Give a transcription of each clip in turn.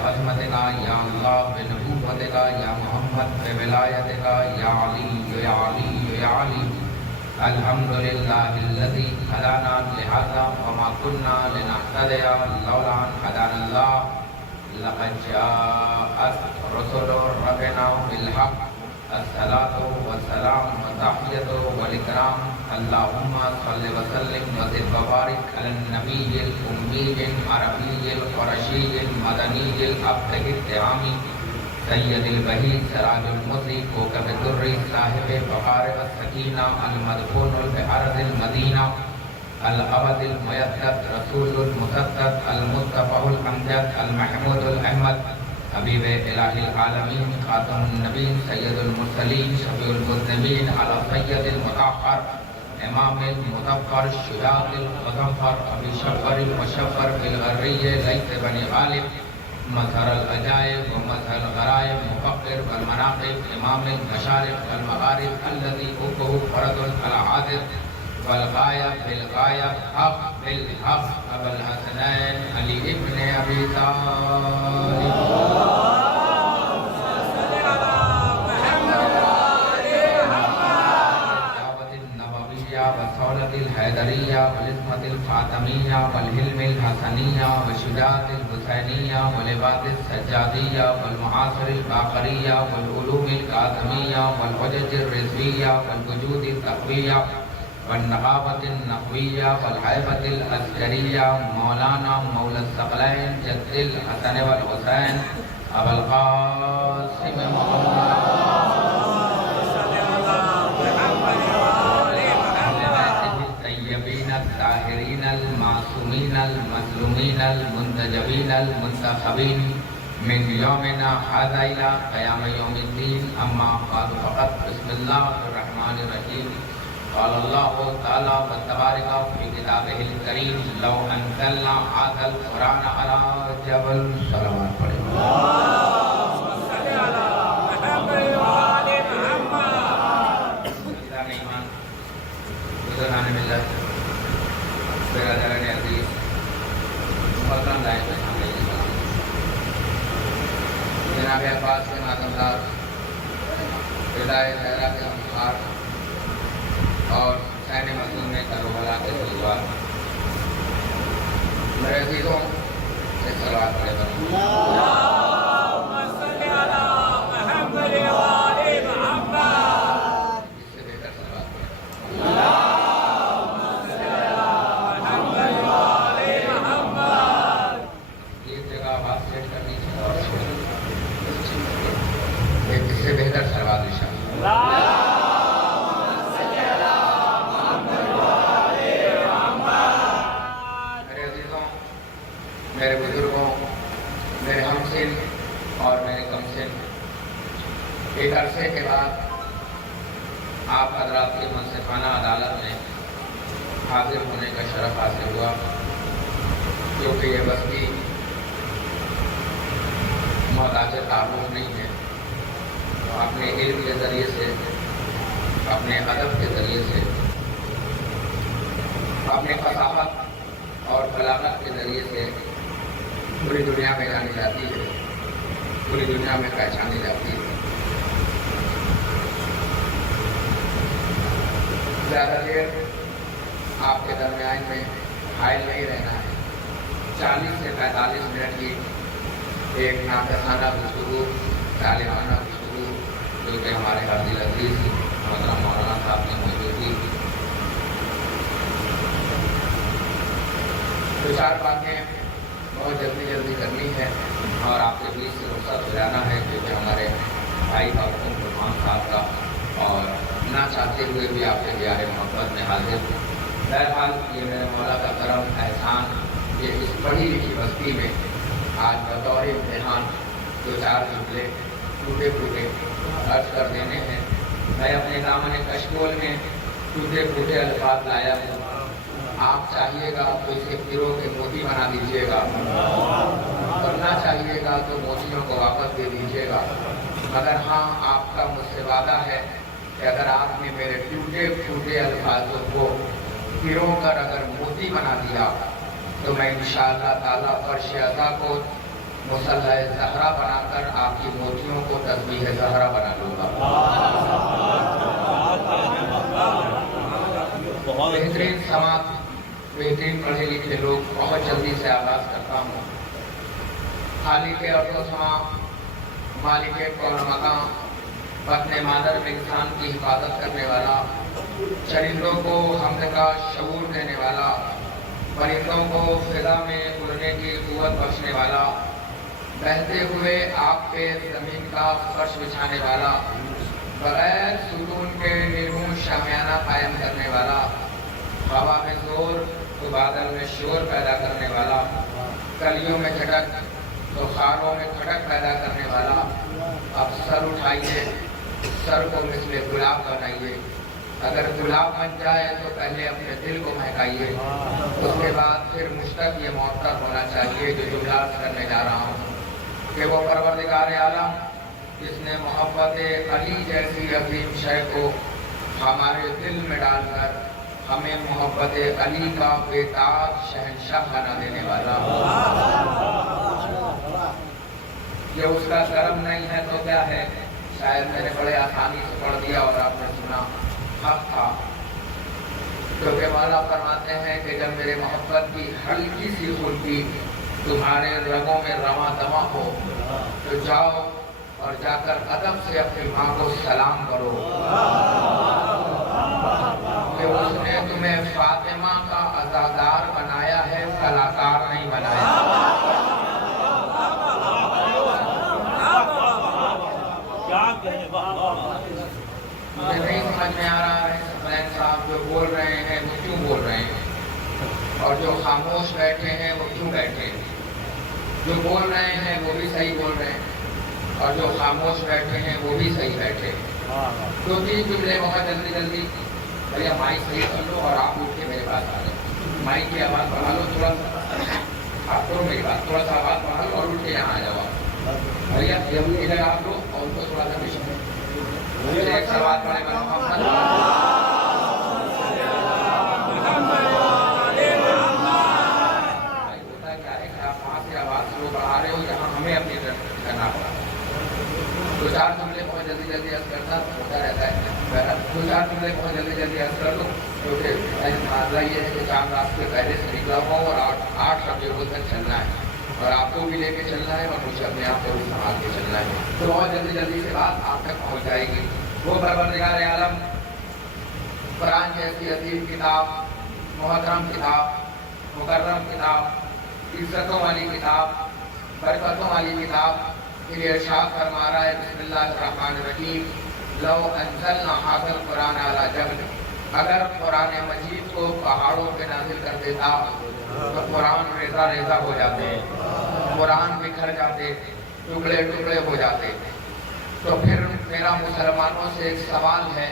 بعظمتك یا اللہ بنبوتك یا محمد بولایتك یا علی یا علی یا علی الحمد للہ الذی ہدانا لہذا وما كنا لنهتدی لولا ان هدانا اللہ لقد جاءت رسل ربنا بالحق الصلاة والسلام والتحیۃ والاکرام اللہم صل وسلم وزد وبارک علی النبی الامی العربی القرشی المدنی الابتہ التہامی سید البہی سراج المضی کوکب الدری صاحب بقار والسکینہ المدفون بأرض المدینہ الابد الميدد رسول المسدد المصطفى الامجد المحمود الاحمد حبیب الہ العالمین خاتم النبیین سید المرسلین شفیع المذنبین علی سید المطہر امام المظفر شجاع المظفر ابی شفر المشفر فی الغری لیث بن غالب مظہر العجائب و مظہر الغرائب مفکر والمناقب امام المشارق والمغارب الذی حقہ فرد العادر والغایب بالغایب حق بالحق ابو الحسنین علی ابن ابی طالب والصولة الحیدریہ والعصمت الفاطمیہ والحلم الحسنیہ والشجاعت الحسینیہ ولباس السجادیہ والمعاصر الباقریہ والعلوم القاسمیہ والحجج الرضویہ والوجود التقویہ والنقابت النقویہ والحیبت العسکریہ مولانا مولا الثقلین جد الحسن والحسین ابو القاسم محمد الطاہرین المعصومین المظلومین المنتجبین المنتخبین من یومنا ھذا الی قیام یوم الدین اما بعد فقط بسم اللہ الرحمن الرحیم قال اللہ تعالی تبارک فی کتابہ الکریم لو انزلنا ھذا القرآن علی جبل صلوات پڑھیں اللہم صل علی محمد وآل محمد ایمان بزرگان ملت برادران عزیز محترم دائیں جناب عباس کے ماتمدار فدائے خیرہ کے ہمخوار اور حسین معصوم کربلا کے سوگوار میرے عزیزوں سے صلوات پڑھیں اللہم صل علی محمد وآل محمد اس سے بہتر صلوات پڑھیں بہتر سروات انشاءاللہ میرے عزیزوں میرے بزرگوں میرے ہمسن اور میرے کمسن ایک عرصے کے بعد آپ حضرات کی منصفانہ عدالت میں حاضر ہونے کا شرف حاصل ہوا کیونکہ یہ بستی محتاج تعارف نہیں ہے اپنے علم کے ذریعے سے اپنے ادب کے ذریعے سے اپنے فصاحت اور بلاغت کے ذریعے سے پوری دنیا میں جانی جاتی ہے پوری دنیا میں پہچانی جاتی ہے زیادہ دیر آپ کے درمیان میں حائل نہیں رہنا ہے 40 سے 45 منٹ کی ایک ناقصانہ گفتگو طالبانہ جو کہ ہمارے حاضر عزیز محترم مولانا صاحب نے موجودگی دو چار باتیں بہت جلدی کرنی ہے اور آپ کے بیچ سے رخصت ہو جانا ہے کیونکہ ہمارے بھائی کا حکم فرمان صاحب کا اور نہ چاہتے ہوئے بھی آپ کے پیارے محبت میں حاضر بہرحال یہ میرے مولا کا کرم احسان کہ اس پڑھی لکھی بستی میں آج بطور امتحان دو چار جملے ٹوٹے پھوٹے عرض کر دینے ہیں میں اپنے دامن کشکول میں ٹوٹے پھوٹے الفاظ لایا ہوں آپ چاہیے گا تو اسے پیروں کے موتی بنا دیجیے گا کرنا چاہیے گا تو موتیوں کو واپس دے دیجیے گا مگر ہاں آپ کا مجھ سے وعدہ ہے کہ اگر آپ نے میرے ٹوٹے پھوٹے الفاظوں کو پیروں کر اگر موتی بنا دیا تو میں انشاءاللہ تعالیٰ فرش عطا کو मुसल्ला ज़हरा बनाकर आपकी मोतियों को तस्बीह ज़हरा बना लूँगा। बेहतरीन समाज, बेहतरीन पढ़े लिखे लोग, बहुत जल्दी से आगाज करता हूँ। खालिक अर्ज़-ओ-समा, मालिक कौन मकाम, वतन मादर में इंसान की हिफाजत करने वाला, चरिंदों को हमद का शऊर देने वाला, परिंदों को फिजा में उड़ने की कुव्वत बख्शने वाला, बहते हुए आप पे जमीन का फर्श बिछाने वाला, बगैर सुकून के निर्मूल शामियाना कायम करने वाला, हवा में जोर तो बादल में शोर पैदा करने वाला, कलियों में झटक तो खारों में खटक पैदा करने वाला। अब सर उठाइए, सर को मिसले गुलाब बनाइए। अगर गुलाब बन जाए तो पहले अपने दिल को महकाइए, उसके बाद फिर मुश्तक ये मुअत्तर होना चाहिए जो जुमला करने जा रहा हूँ कि वो परवरदिगार आलम जिसने मोहब्बत अली जैसी अजीम शय को हमारे दिल में डालकर हमें मोहब्बत अली का बेताज शहंशाह बना देने वाला। ये उसका करम नहीं है तो क्या है? शायद मैंने बड़े आसानी से पढ़ दिया और आपने सुना, हक था। क्योंकि मौला फरमाते हैं कि जब मेरे मोहब्बत की हल्की सी खुल्की तुम्हारे रगों में रवा दवा हो तो जाओ और जाकर अदब से अपनी माँ को सलाम करो कि उसने तुम्हें फातिमा का अज़ादार बनाया है, कलाकार नहीं बनाया। मुझे नहीं समझ में आ रहा है सफलैन साहब जो बोल रहे हैं वो क्यों बोल रहे हैं, और जो खामोश बैठे हैं वो क्यों बैठे हैं। जो बोल रहे हैं वो भी सही बोल रहे हैं और जो खामोश बैठे हैं वो भी सही बैठे हैं। दो तीन जुमले बहुत जल्दी जल्दी, भैया माइक सही कर लो और आप उठ के मेरे पास आ जाओ। माइक की आवाज़ बढ़ा लो थोड़ा सा, आप तो मेरी बात थोड़ा सा आवाज़ बढ़ा लो और उठ के यहाँ आ जाओ। भैया इधर आप लो और उनको थोड़ा सा पीछे एक सवाल पड़ेगा। हमें अपनी तरफ करना पड़ा। दो चार जुमले बहुत जल्दी जल्दी अर्ज करता होता रहता है, दो चार जुमले बहुत जल्दी जल्दी अर्ज कर लो क्योंकि मामला ये है कि 4 रास्ते पहले से निकला हुआ और 8 सब्जेक्टों तक चलना है और आपको भी लेके चलना है और मुझे अपने आप को भी संभाल के चलना है। तो बहुत जल्दी जल्दी से बात आप तक पहुँच जाएगी। वो परवरदिगार आलम कुरान जैसी अजीम किताब, मोहतरम किताब, मुकर्रम किताब, इज्जतों वाली किताब, बरकतों वाली किताब, फिर इरशाद फरमा रहा है बिस्मिल्लाहिर्रहमानिर्रहीम, लौ अंज़लना हाज़ल कुरान अला जबल, अगर कुरान मजीद को पहाड़ों पे नाज़िल कर देता तो कुरान रेजा रेजा हो जाते, कुरान बिखर जाते, टुकड़े टुकड़े हो जाते। तो फिर मेरा मुसलमानों से एक सवाल है,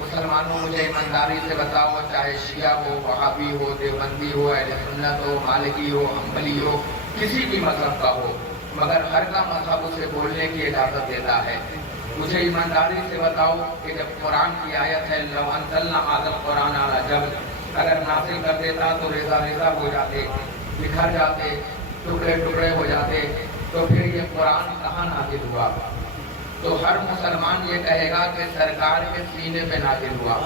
मुसलमानों मुझे ईमानदारी से बताओ, चाहे शिया हो, वहाबी हो, देवबंदी हो, अहले सुन्नत हो, मालिकी हो, हम्बली हो, किसी भी मजहब का हो, मगर हर का मजहब उसे बोलने की इजाज़त देता है। मुझे ईमानदारी से बताओ कि जब कुरान की आयत है लौ अंज़लना हाज़ल कुरान अला जबल, अगर नाज़िल कर देता तो रेजा रेजा हो जाते, बिखर जाते, टुकड़े टुकड़े हो जाते, तो फिर ये कुरान कहाँ नाज़िल हुआ? तो हर मुसलमान ये कहेगा कि सरकार के सीने पे नाज़िल हुआ,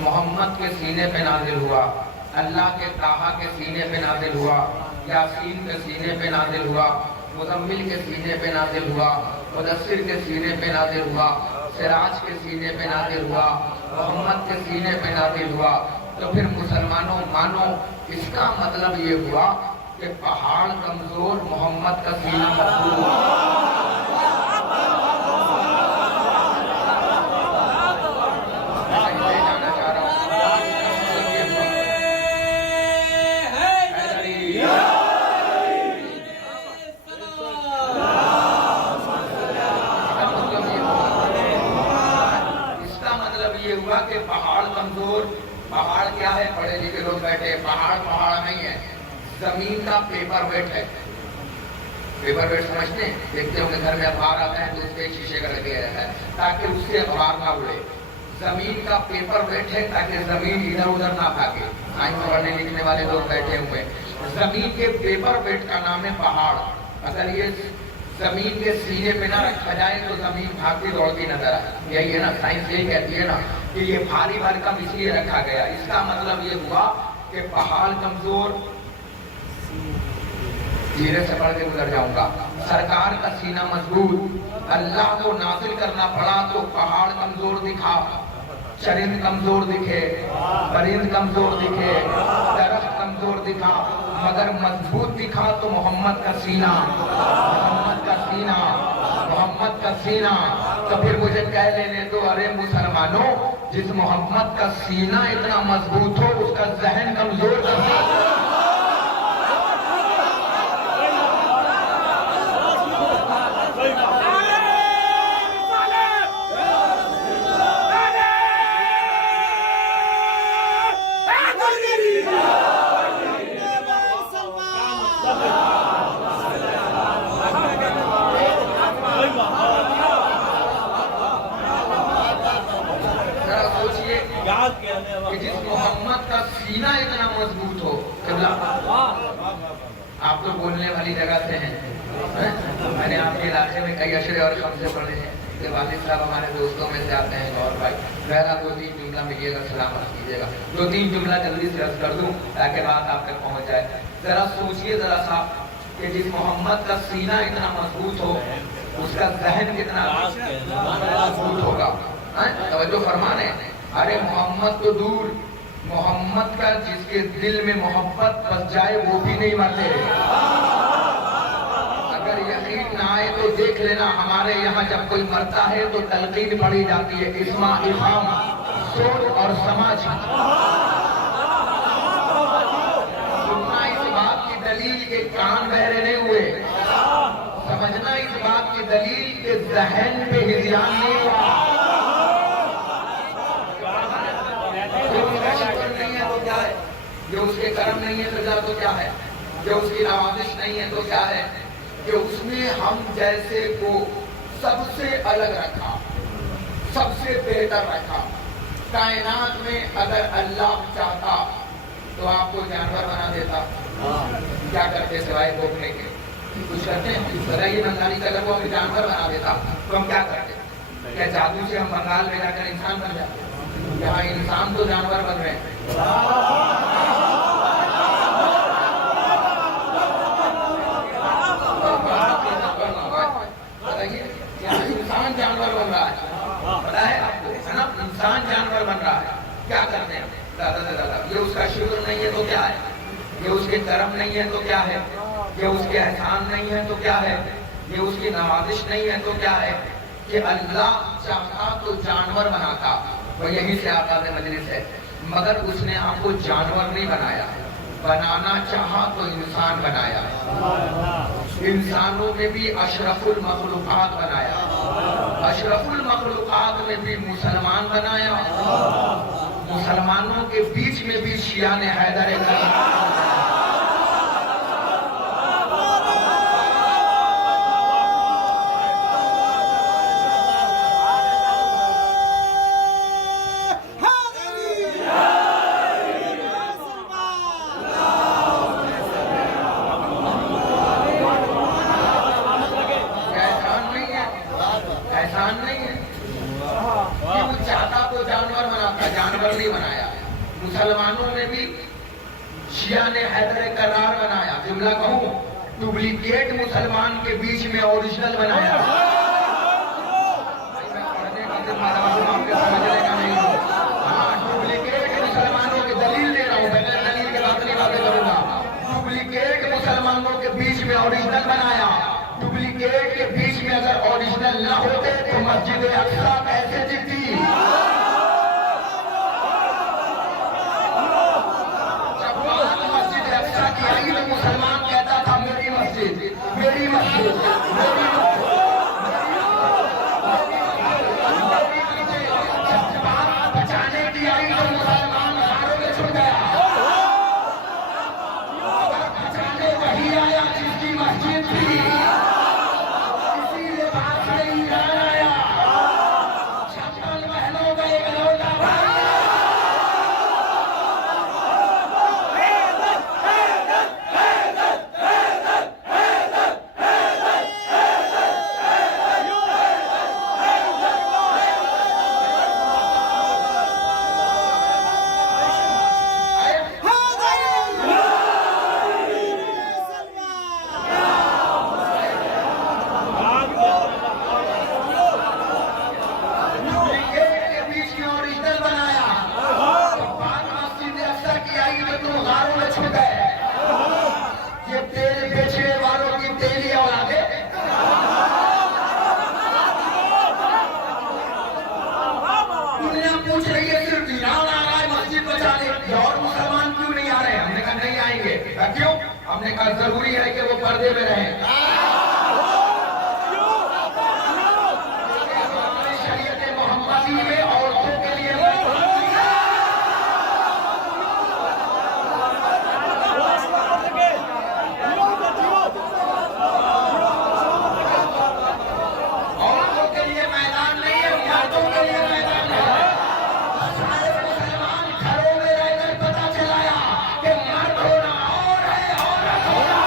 मोहम्मद के सीने पे नाज़िल हुआ, अल्लाह के ताहा के सीने पे नाज़िल हुआ, यासीन के सीने पे नाज़िल हुआ, मुज़म्मिल के सीने पे नाज़िल हुआ, मुदस्सिर के सीने पे नाज़िल हुआ, सिराज के सीने पे नाज़िल हुआ, मोहम्मद के सीने पे नाज़िल हुआ। तो फिर मुसलमानों मानो, इसका मतलब ये हुआ कि पहाड़ कमजोर, मोहम्मद का सीना मजबूत। के पहाड़ कमजोर, पहाड़ क्या है? पढ़े लिखे लोग बैठे, पहाड़ पहाड़ नहीं है, जमीन का पेपर वेट है। पेपर वेट समझते हैं? देखते होंगे घर में अखबार आता है तो उसके शीशे का लगे रहता है ताकि उससे अखबार ना उड़े। जमीन का पेपर वेट है ताकि जमीन इधर उधर ना भागे। साइंस पढ़ने लिखने वाले लोग बैठे हुए, जमीन के पेपर वेट का नाम है पहाड़। اگر یہ زمین کے سینے پہ نہ رکھا جائے تو زمین بھاگتی دوڑتی نظر آئے. یہی ہے نا, سائنس یہی کہتی ہے نا کہ یہ بھاری بھرکم اس لیے رکھا گیا. اس کا مطلب یہ ہوا کہ پہاڑ کمزور, دھیرے سے پڑھ کے گزر جاؤں گا, سرکار کا سینہ مضبوط, اللہ کو نازل کرنا پڑا تو پہاڑ کمزور دکھا, چرند کمزور دکھے, پرند کمزور دکھے, درخت کمزور دکھا, مگر مضبوط دکھا تو محمد کا سینہ, محمد کا سینہ, محمد کا سینہ. تو پھر مجھے کہہ لینے دو, ارے مسلمانوں, جس محمد کا سینہ اتنا مضبوط ہو اس کا ذہن کمزور کرنا. کہ جس محمد کا سینہ اتنا مضبوط ہو. آپ تو بولنے والی جگہ سے ہیں, میں نے آپ کے علاقے میں کئی اشرے اور خمسے پڑھے ہیں کہ والد صاحب ہمارے دوستوں میں سے آتے ہیں گور بھائی, ذرا 2-3 جملہ ملیے گا, سلام عرض کیجیے گا. 2-3 جملہ جلدی سے عرض کر دوں تاکہ بات آپ تک پہنچ جائے. ذرا سوچئے ذرا سا کہ جس محمد کا سینہ اتنا مضبوط ہو اس کا ذہن کتنا مضبوط ہوگا. توجہ فرمانے, ارے محمد تو دور, محمد کا جس کے دل میں محبت بس جائے وہ بھی نہیں مرتے. اگر یقین نہ آئے تو دیکھ لینا, ہمارے یہاں جب کوئی مرتا ہے تو تلقین پڑھی جاتی ہے, اسما, افہام, سوچ اور سماج. سننا اس بات کی دلیل کے کان بہرے نہیں ہوئے, سمجھنا اس بات کی دلیل کے ذہن پہ ہذیان نہیں ہوا. جو اس کے کرم نہیں ہے سزا تو کیا ہے, جو اس کی نوازش نہیں ہے تو کیا ہے, کہ اس نے ہم جیسے کو سب سے الگ رکھا, سب سے بہتر رکھا. کائنات میں اگر اللہ چاہتا تو آپ کو جانور بنا دیتا, کیا کرتے سوائے بھوکنے کے, کچھ کرتے ہیں؟ ذرا یہ بنگالی اگر وہ ہمیں جانور بنا دیتا تو ہم کیا کرتے؟ کیا جادو سے ہم بنگال میں جا کر انسان بن جاتے؟ یہاں انسان تو جانور بن رہے ہیں. انسان جانور بن رہا ہے, پتا ہے آپ کو, ہے نا, انسان جانور بن رہا ہے. کیا کرتے ہیں دادا سے دادا, یہ اس کا شکر نہیں ہے تو کیا ہے, یہ اس کے کرم نہیں ہے تو کیا ہے, یہ اس کے احسان نہیں ہے تو کیا ہے, یہ اس کی نوازش نہیں ہے تو کیا ہے, کہ اللہ چاہتا تو جانور بناتا. وہ یہی سے آغاز مجلس ہے, مگر اس نے آپ کو جانور نہیں بنایا, بنانا چاہا تو انسان بنایا. انسانوں میں بھی اشرف المخلوقات بنایا, اشرف المخلوقات میں بھی مسلمان بنایا, مسلمانوں کے بیچ میں بھی شیعہ حیدر کرام. جانور نہیں بنایا, مسلمانوں میں بھی شیعہ نے حیدر کرار بنایا. جملہ کہوں, ڈپلیکیٹ مسلمان کے بیچ میں اوریجنل بنایا. ڈپلیکیٹ مسلمانوں کے دلیل دے رہا ہوں, بغیر دلیل کے بات نہیں باتیں کروں گا. ڈپلیکیٹ مسلمانوں کے بیچ میں اوریجنل بنایا. ڈپلیکیٹ کے بیچ میں اگر اوریجنل نہ ہوتے تو مسجد اقصی کیسے جیتی؟ مسلمان کہتا تھا میری مسجد, میری مسجد, بچانے کی آئی تو مسلمان ہاروں میں چھوڑ گیا. بچانے وہی آیا جس کی مسجد تھی, اسی لباس میں ایران آیا. 56 محلوں کا ہم نے کہا ضروری ہے کہ وہ پردے میں رہیں. شریعت محمدی میں عورتوں کے لیے میدان نہیں ہے, مردوں کے لیے میدان ہے. سارے مسلمان گھروں میں رہ کر پتہ چلایا کہ مرد ہونا اور ہے, عورت ہونا.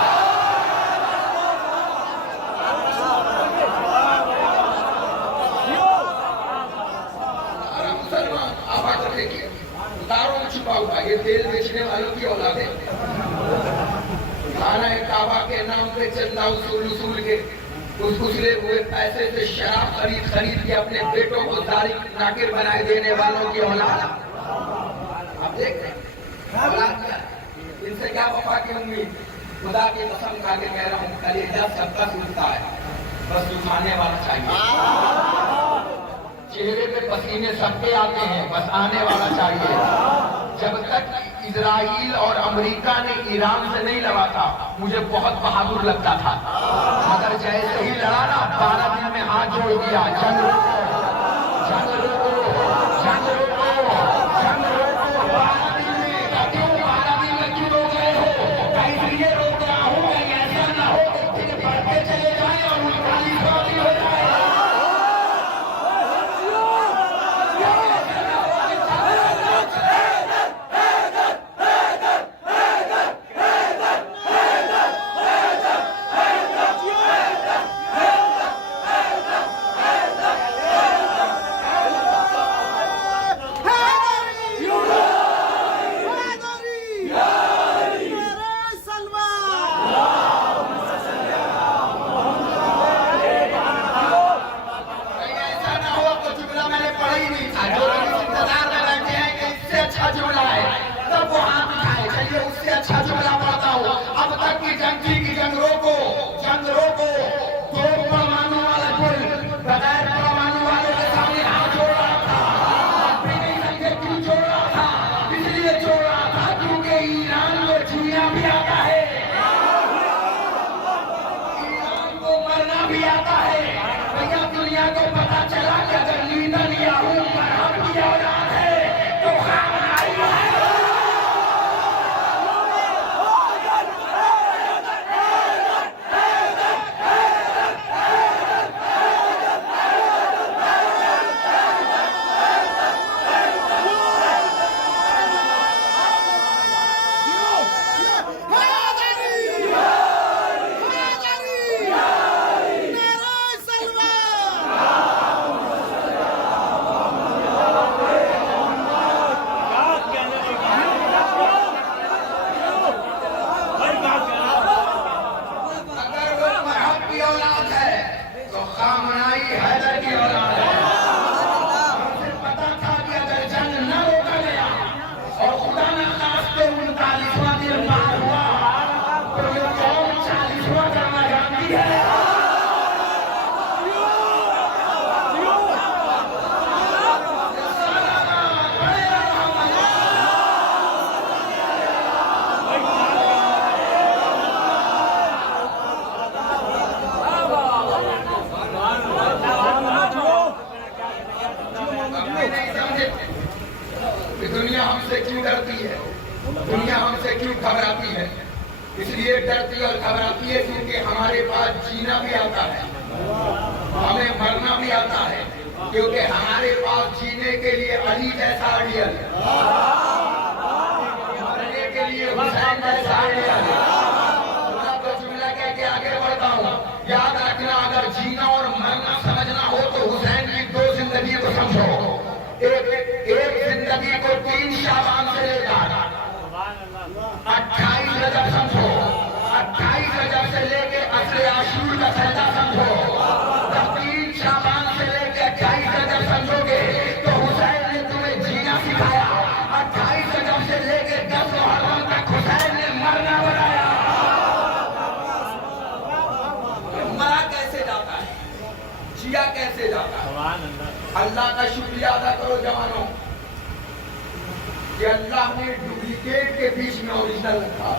مسلمان آپ آ کر دیکھیے, تاروں میں چھپا ہوا یہ تیل بیچنے والوں کی اولاد ہے. خانہ کعبہ کے نام پہ چندہ وصول کے اسلے ہوئے پیسے سے شراب خرید کے اپنے بیٹوں کو داڑھی ناکر بنائے دینے والوں کی اولاد. آپ دیکھ رہے ہیں اولاد کیا ہے, ان سے کیا وفا کی امید. خدا کی قسم کھا کے کہہ رہا ہوں, کلیجہ سب کا سنتا ہے, بس سکھانے والا چاہیے. چہرے پہ پسینے سب کے آتے ہیں, بس آنے والا چاہیے. جب تک اسرائیل اور امریکہ نے ایران سے نہیں لڑا تھا مجھے بہت بہادر لگتا تھا, مگر جیسے ہی لڑا نا 12 دن میں ہاتھ جوڑ دیا. جنگ روکو, جنگ روکو, جنگ روکو, جنگ روکو. 12 دن میں کیوں, 12 دن میں کیوں روک رہے ہو؟ کہیں اس لیے روک رہا ہوں کہ ایسا نہ ہو کہ پھر بڑھتے چلے جائیں اور 39 ہو جائے. دنیا کو پتا چلا کہ اگر نیتنیاہو مرحب کی اولاد ہے تو خامنائی ہے. دنیا ہم سے کیوں ڈرتی ہے, دنیا ہم سے کیوں گھبراتی ہے؟ اس لیے ڈرتی اور گھبراتی ہے کیونکہ ہمارے پاس جینا بھی آتا ہے, ہمیں مرنا بھی آتا ہے, کیونکہ ہمارے پاس جینے کے لیے علی جیسا اڈیل, مرنے کے لیے حسین جیسا اڈیل. تو جملہ کہہ کے آگے بڑھتا ہوں, یاد رکھنا اگر جینا اور مرنا سمجھنا ہو تو حسین کی 2 زندگی کو سمجھو. ایک زندگی کو 3 شعبان سے لے کر 28 رجب سمجھو, 28 رجب سے لے کے عصر عاشور کا سجدہ سمجھو. جب 3 شعبان سے لے کے 28 رجب سمجھو گے تو حسین نے تمہیں جینا سکھایا. 28 رجب سے لے کے 10 محرم تک حسین نے مرنا بنایا. مرا کیسے جاتا ہے, جیا کیسے جاتا ہے؟ اللہ کا شکریہ ادا کرو جوانوں کہ اللہ نے ڈپلیکیٹ کے بیچ میں اوریجنل رکھا.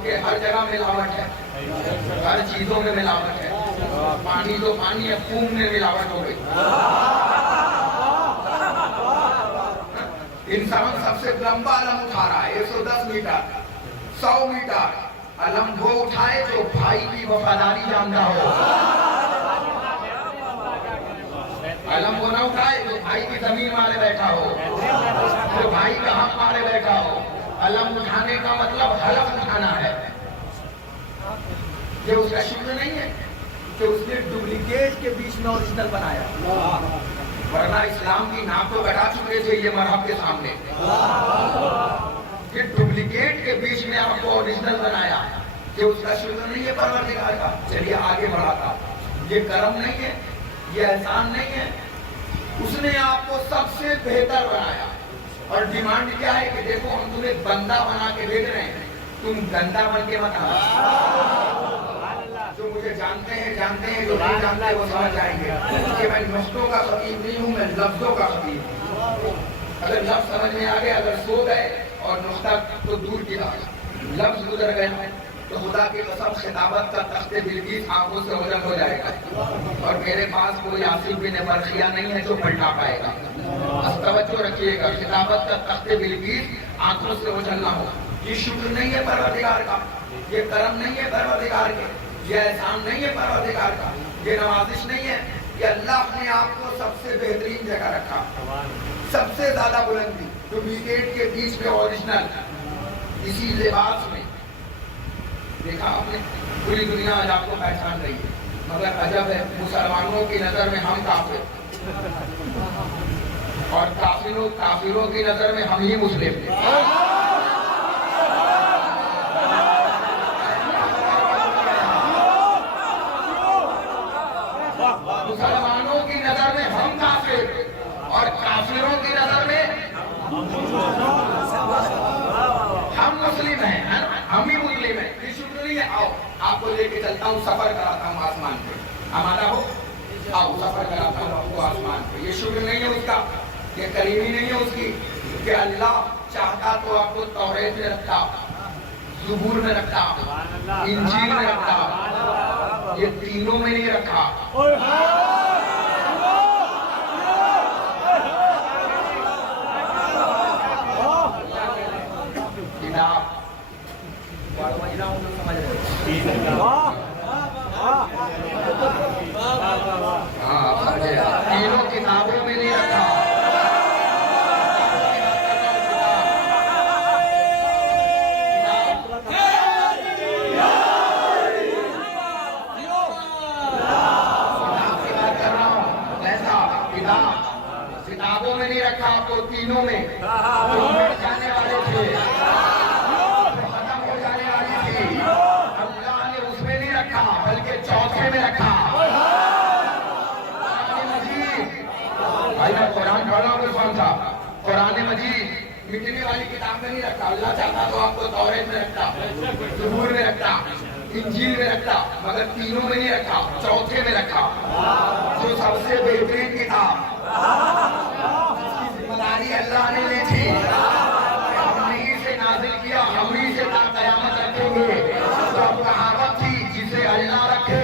क्योंकि हर जगह मिलावट है, हर चीजों में मिलावट है। पानी तो पानी है, खून में मिलावट हो गई। इंसान सबसे लंबा अलम उठा रहा है, 110 मीटर, 100 मीटर। अलम वो उठाए जो भाई की वफादारी जानता हो। अलम वो ना उठाए जो भाई की जमीन मारे बैठा हो, जो भाई का हक मारे बैठा हो। अलम उठाने का मतलब हलफ उठाना है। ये उसका शुक्र नहीं है कि उसने डुप्लीकेट के बीच में ओरिजिनल बनाया, वरना इस्लाम की नाक को कटा चुके थे ये मरहब के सामने। ये डुप्लीकेट के बीच में आपको ओरिजिनल बनाया, ये उसका शुक्र नहीं है परवरदिगार का। चलिए आगे बढ़ाता, ये करम नहीं है, ये एहसान नहीं है, उसने आपको सबसे बेहतर बनाया। और डिमांड क्या है कि देखो हम तुम्हें बंदा बना के भेज रहे हैं, तुम गंदा बन के मत आना। जो मुझे जानते हैं, जो नहीं जानते वो समझ जाएंगे कि मैं नुस्खों का खतीब नहीं हूँ, मैं लफ्जों का खतीब हूँ। अगर लफ्ज समझ में आ गए, अगर सो गए और नुस्खा तो दूर की बात, लफ्ज गुजर गए तो खुदा की कसम खिताबत का तख्ते बिल्किस आंखों से ओझल हो जाएगा। और मेरे पास कोई आसिफ बिन बरखिया नहीं है जो पलटा पाएगा। बस तवज्जो रखिएगा, खिताबत का तख्ते बिल्किस आंखों से ओझल ना हो। ये शुक्र नहीं है परवरदिगार का, ये करम नहीं है परवरदिगार के, ये एहसान नहीं है परवरदिगार का, ये नवाजिश नहीं है। ये अल्लाह ने आपको सबसे बेहतरीन जगह रखा, सबसे ज्यादा बुलंदी, डुप्लीकेट के बीच में ओरिजिनल, इसी लिबास में। देखा आपने, पूरी दुनिया आज आपको पहचान रही है, मगर अजब है मुसलमानों की नजर में हम काफिर, और काफिरों की नजर में हम ही मुस्लिम। मुसलमानों की नजर में हम काफिर और काफिरों की नजर में हम मुस्लिम हैं, है ना? हम ही मुस्लिम हैं। ये शुक्र नहीं है। आओ आपको लेके चलता हूँ, सफर कराता हूँ आसमान पे, हमारा हो, आओ सफर कराता हूँ आपको आसमान पे। ये शुक्र नहीं है उसका, ये करीमी नहीं है उसकी कि अल्लाह चाहता तो आपको तौरेत में रखता, ज़बूर में रखता, इंजील में रखता, ये तीनों में नहीं रखा। तीनों किताबों में नहीं रखा। किताबों में नहीं रखा, आपको तीनों में जाने वाले थे, खत्म हो जाने वाली थी, अल्लाह ने उसमें नहीं रखा बल्कि चौथे में रखा। भाई मैं कुरान पढ़ रहा हूँ कौन सा, कुरान मजीद मिटने वाली किताब में नहीं रखा। अल्लाह चाहता तो आपको तौरेत में रखता, ज़बूर में रखता, इंजील में रखता, मगर तीनों में नहीं रखा, चौथे में रखा, जो सबसे बेहतरीन किताब, जिसकी जिम्मेदारी अल्लाह ने ली थी, हमने ही से नाज़िल किया, हम ही से ता क़यामत रखेंगे। तो अब कहावत थी जिसे अल्लाह रखे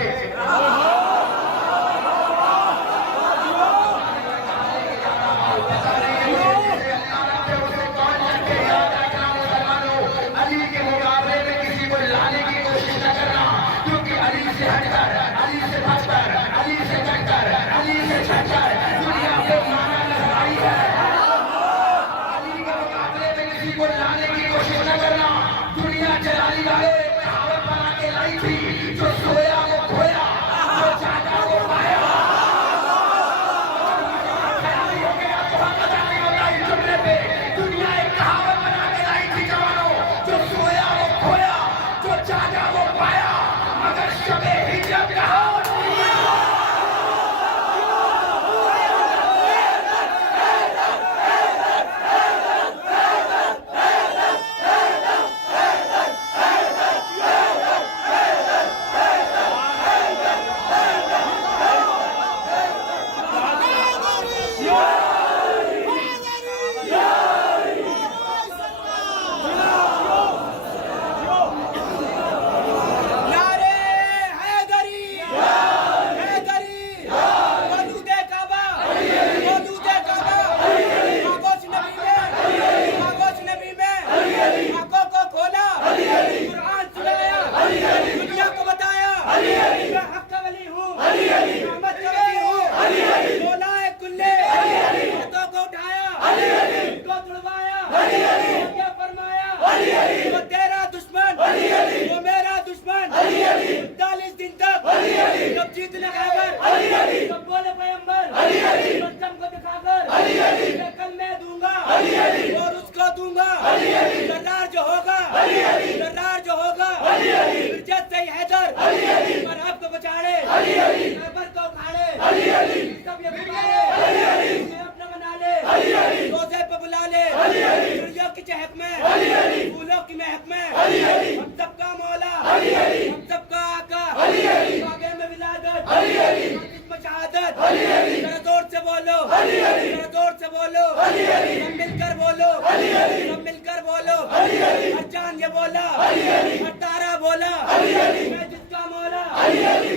کر اور آپ کو بچاڑے خیبر کو اکھاڑے سب یہ پکارے تمہیں اپنا بنا لے روزے پہ بلا لے چڑیوں کی چہک میں پھولوں کی مہک میں ہم سب کا مولا ہم سب کا آقا کعبے میں ولادت مسجد میں شہادت ذرا زور سے بولو ذرا زور سے بولو سب مل کر بولو سب مل کر بولو ہر جان یہ بولا ہر تارا بولا میں جس کا مولا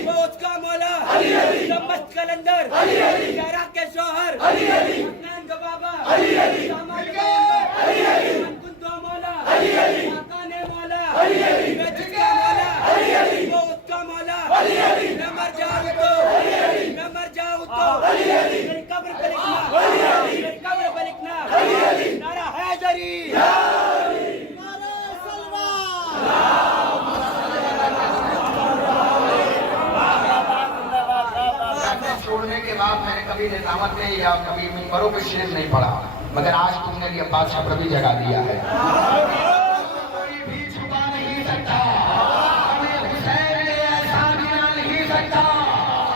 وہ اس کا مولا جو مست کلندر شہرا کے شوہر حسنین کا بابا سامان کا من کن تو مولا آقا نے مولا میں جس کا مولا وہ اس کا مولا میں مر جاؤں تو میری قبر پہ لکھنا میری قبر پہ لکھنا نعرہ حیدری چھوڑنے کے بعد میں نے کبھی نظامت میں یا کبھی ممبروں پہ شعر نہیں پڑھا مگر آج تم نے یہ بادشاہ پر بھی جگہ دیا ہے کوئی بھی چھپا نہیں سکتا ہمیں حسین نے ایسا گنا نہیں سکتا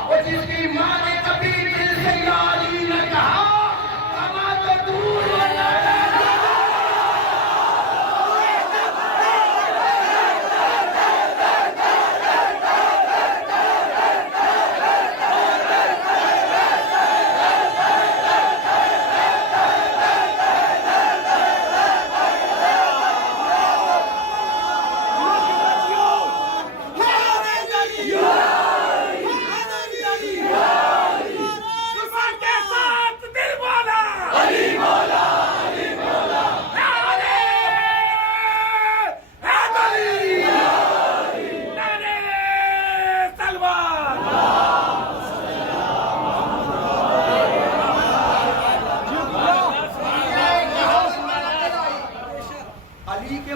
وہ جس کی ماں نے کبھی دل سے یا علی نہ کہا کما تو دور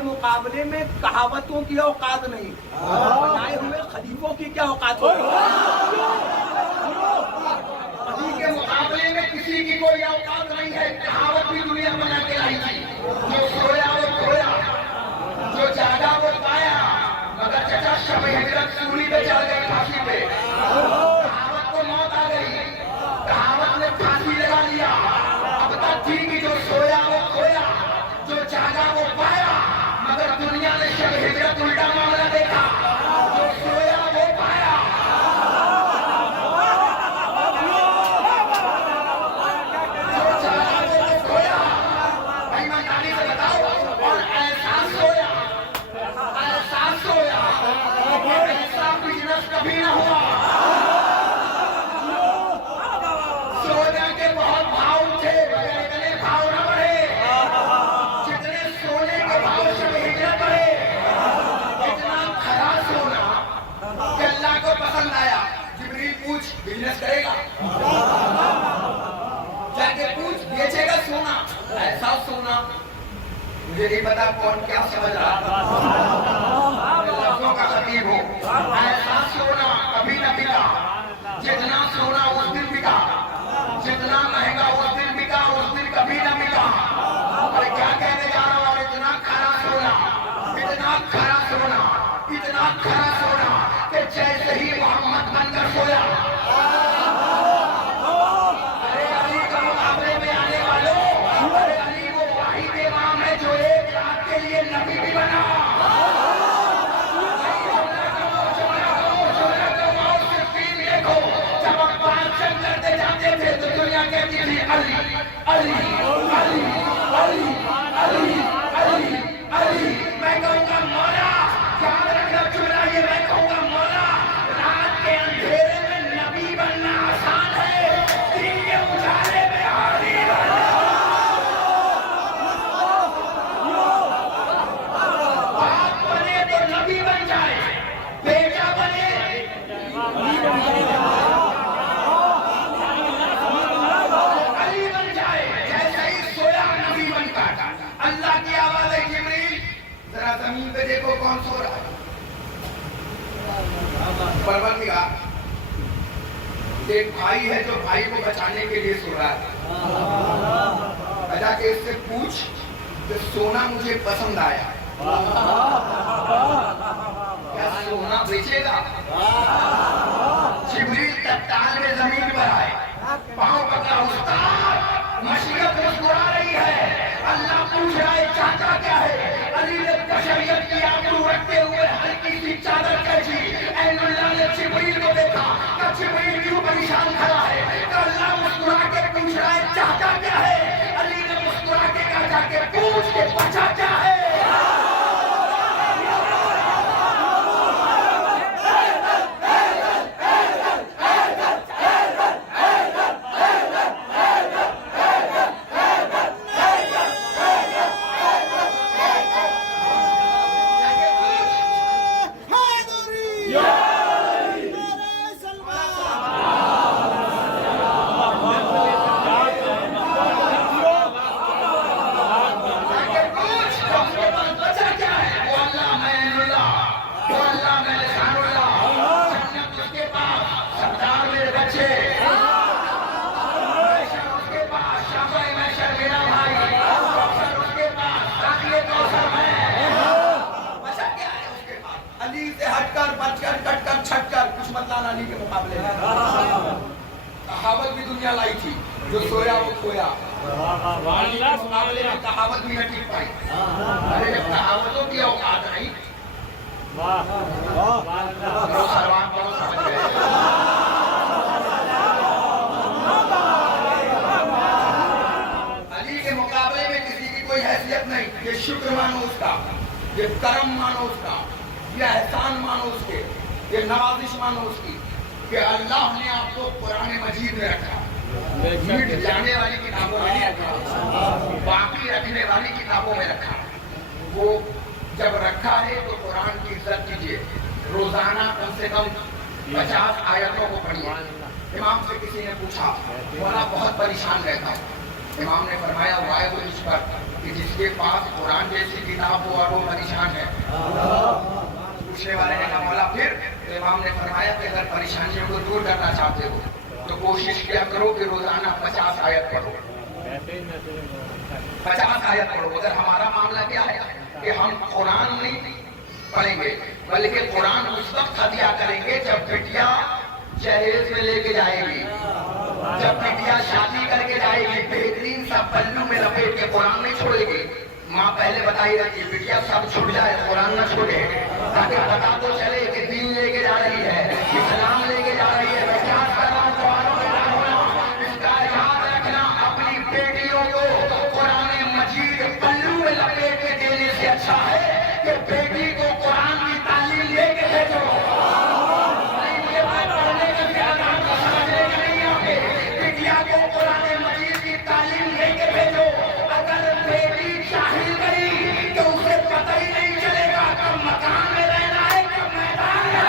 مقابلے میں کہاوتوں کی اوقات نہیں بنائے ہوئے خلیفوں کی کیا اوقات ہو علی کے مقابلے میں کسی کی کوئی اوقات نہیں ہے کہاوت بھی دنیا بنا کے لائی تھی جو سویا وہ کھویا جو جاگا وہ پایا مگر چچا شب ہجرت سولی پہ چل گئی پھانسی پہ کہاوت کو موت آ گئی کہاوت نے پھانسی لگا لیا اب تک تھی کہ جو سویا وہ کھویا جو جاگا وہ پایا مگر دنیا نے شب ہجرت الٹا معاملہ دیکھا جو سویا وہ پایا جو جاگا وہ کھویا بھائی میں نانی سے بتاؤ اور ایسا سویا ایسا بزنس کبھی نہ ہوا سونے کے بہت بھاؤ تھے مگر اتنے بھاؤ نہ بڑھے جتنے سونے کے بھاؤ شب ہجرت بڑھے اتنا کھرا سونا کہ اللہ کو پسند آیا جبریل پوچھ بزنس کرے گا جا کے پوچھ بیچے گا سونا ایسا سونا مجھے نہیں پتا کون کیا سمجھ رہا لفظوں کا خطیب ہو ایسا سونا کبھی نہ بکا جتنا سونا اس دن بکا جتنا مہنگا اس دن بکا اس دن کبھی نہ بکا اور کیا کہنے جا رہا ہوں اتنا کھرا سونا اتنا کھرا سونا اتنا کھرا سونا کہ جیسے ہی محمد بن کر سویا ارے علی کا مقابلے میں آنے والوں ارے علی وہ واحد امام ہے جو ایک رات کے لیے نبی بھی بنا جب عباس جنگ کرتے جاتے تھے تو دنیا کہتی تھی علی علی علی علی علی علی علی میں کہوں گا مولا یاد رکھنا چنا یہ میں کہوں گا مولا رات کے اندھیرے میں نبی بننا آسان ہے دن کے اجالے میں علی بننا باپ بنے تو نبی بن جائے بیٹا بنے علی بن جائے جیسے ہی سویا نبی بن کر اللہ کی آواز ہے جبریل ذرا زمین پہ دیکھو کون سو رہا ہے پروردگار ایک بھائی ہے جو بھائی کو بچانے کے لیے سو رہا ہے اللہ کے اس سے پوچھ کہ سونا مجھے پسند آیا کیا सोना बेचेगा? जिब्रील तत्काल में जमीन पर आए, पांव पकड़ा, उस्ताद मशीरत मुस्कुरा रही है। अल्लाह पूछ रहा है चाहता क्या है? अली ने बशरियत की आबरू रखते हुए हल्की सी चादर खींची। ऐनुल्लाह ने जिब्रील को देखा, तो जिब्रील क्यों परेशान खड़ा है? तो अल्लाह मुस्कुरा के पूछ रहा है चाहता क्या है? अली ने मुस्कुरा के कहा जाके पूछ के बचा क्या है? अली के मुकाबले कहावत भी दुनिया लाई थी, जो सोया वो खोया। अली के मुकाबले में कहावत भी न टिक पाई। अरे जब कहावतों की औकात नहीं, सरवान को समझ गए। अली के मुकाबले में किसी की कोई हैसियत नहीं। ये शुक्र मानो उसका, ये करम मानो उसका, ये एहसान मानो उसके, ये नवाजिश मानो उसकी कि अल्लाह ने आपको कुरान मजीद में रखा, मिट जाने वाली किताबों में नहीं रखा, बाकी रखने वाली किताबों में रखा। वो जब रखा है तो कुरान की इज्जत कीजिए। रोजाना कम से कम 50 आयतों को पढ़िए। इमाम से किसी ने पूछा, मौला बहुत परेशान रहता हूँ। इमाम ने फरमाया वाय तो इस पर कि जिसके पास कुरान जैसी किताब हो और वो परेशान है। पूछने वाले ने कहा मौला फिर? तो इमाम ने फरमाया कि अगर परेशानियों को दूर करना चाहते हो तो कोशिश किया करो कि रोजाना 50 आयत पढ़ो। 50 आयत पढ़ो। अगर हमारा मामला क्या है कि हम कुरान नहीं पढ़ेंगे, बल्कि कुरान उस वक्त हदिया करेंगे जब बिटिया जहेज में लेके जाएगी, जब बिटिया शादी करके जाएगी, बेहतरीन सा पल्लू में लपेट के कुरान नहीं छोड़ेगी। माँ पहले बताई रहती है बिटिया सब छूट जाए, कुरान न छोड़े, ताकि पता तो चले कि दीन लेके जा रही है, इस्लाम लेके जा रही है। मैं क्या कर रहा हूँ, इसका याद रखना। अपनी बेटियों को कुरान मजीद पल्लू में लपेट के देने से अच्छा है कि बेटी को कुरान की तालीम लेके भेजो। बिटिया को कुरान मजीद की तालीम लेके भेजो। अगर बेटी शाहिल गई तो उसे पता ही नहीं चलेगा कब मकान में रहना है, कब मैदान में।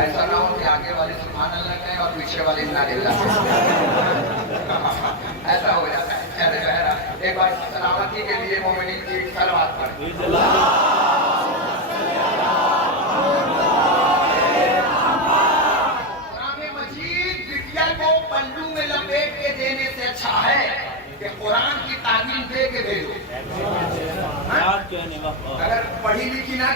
ऐसा ना हो कि आगे वाले सुभान अल्लाह कहें और पीछे वाले इन्ना लिल्लाह। ऐसा हो जाता है। एक बार सलामती के लिए मोमिनीन की सलवात पढ़ें। कुरान मजीद बिटिया को पल्लू में लपेट के देने से अच्छा है कि कुरान की तालीम दे के भेजो। अगर पढ़ी लिखी ना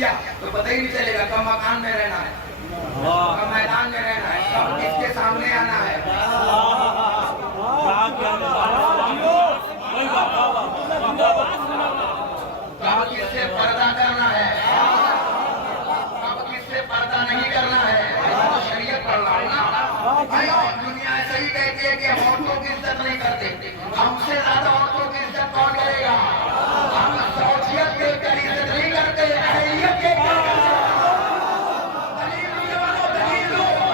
کیا تو پتہ ہی نہیں چلے گا کب مکان میں رہنا ہے، کب میدان میں رہنا ہے، کب کس کے سامنے آنا ہے، کب کس سے پردہ کرنا ہے، کب کس سے پردہ نہیں کرنا ہے۔ شریعت پڑھ رہا ہوں نا۔ دنیا ایسا ہی کہتی ہے کہ ہم عورتوں کی عزت نہیں کرتے، ہم سے زیادہ عورتوں کی عزت کون کرے گا؟ ہم زوجیت دیکھ کر عزت نہیں کرتے، اہلیت دیکھ کر کرتے ہیں۔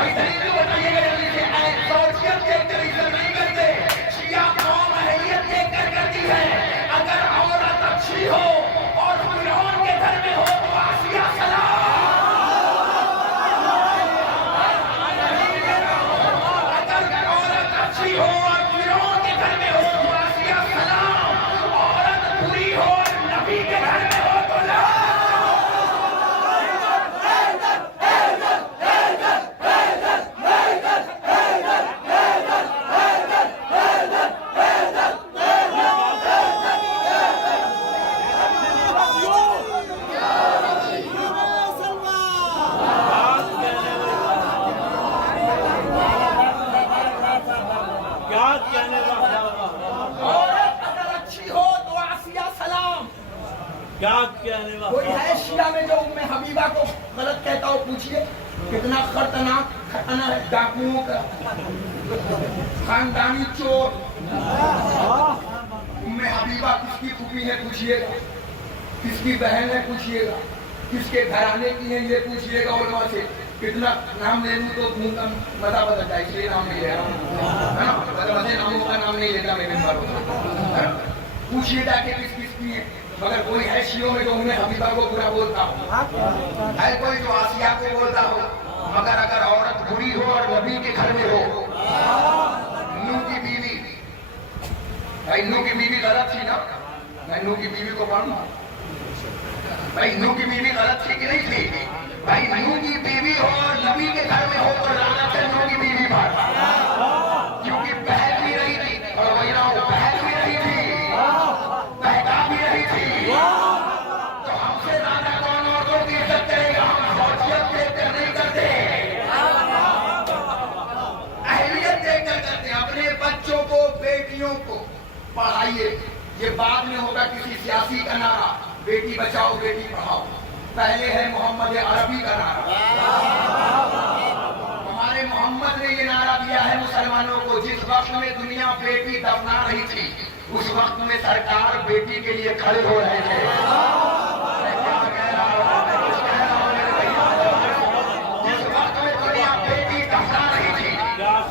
دلیل بتائیے گا جلدی سے، زوجیت دیکھ کر عزت نہیں کرتے، شیعہ قوم اہلیت دیکھ کر کرتی ہے۔ اگر عورت اچھی ہو اور فرعون کے گھر میں ہو تو آسیہ سلام، اچھی ہو اور فرعون کے گھر میں ہو تو آسیہ سلام، عورت بری ہو اور نبی کے گھر میں ہو تو لا۔ کوئی ہے شیعہ میں جو ام حبیبہ کو غلط کہتا ہو؟ پوچھئے کتنا خطرناک کھانا ہے ڈاکوؤں کا، خاندانی چور۔ ام حبیبہ کس کی پھوپھی ہے پوچھئے گا، کس کی بہن ہے پوچھئے گا، کس کے گھرانے کی ہے یہ پوچھئے گا علماء سے۔ کتنا نام لے لوں تو منہ کا مزہ بدل جائے، اس لیے نام نہیں لے رہا ہوں، مزے ناموں کا نام نہیں لیتا میں ممبر ہوتا۔ پوچھئے جا کے کس کس کی ہے، مگر کوئی ہے شیعوں میں جو انہیں حبیبہ کو برا بولتا ہو، ہے کوئی جو آسیہ کو بولتا ہو، مگر اگر عورت بری ہو اور نبی کے گھر میں ہو، نوح کی بیوی، بھائی نوح کی بیوی غلط تھی نا، میں نوح کی بیوی کو پڑھنا، بھائی نوح کی بیوی غلط تھی کہ نہیں تھی؟ بھائی نوح کی بیوی ہو اور نبی کے گھر میں ہو تو لعنت ہے نوح کی بیوی پر، کیونکہ بہک بھی رہی تھی اور وہی نہ ہو، بہک بھی رہی تھی، بہکا بھی رہی تھی۔ تو ہم سے زیادہ کون عورتوں کی عزت کرے گا؟ ہم زوجیت دیکھ کر نہیں کرتے، اہلیت دیکھ کر کرتے۔ اپنے بچوں کو، بیٹیوں کو پڑھائیے، یہ بعد میں ہوگا کسی سیاسی کا نعرہ، بیٹی بچاؤ بیٹی پڑھاؤ، پہلے ہے محمد عربی کا نعرہ۔ ہمارے محمد نے یہ نعرہ دیا ہے مسلمانوں کو، جس وقت میں دنیا بیٹی دفنا رہی تھی اس وقت میں سرکار بیٹی کے لیے کھڑے ہو رہے تھے۔ جس وقت میں دنیا بیٹی دفنا رہی تھی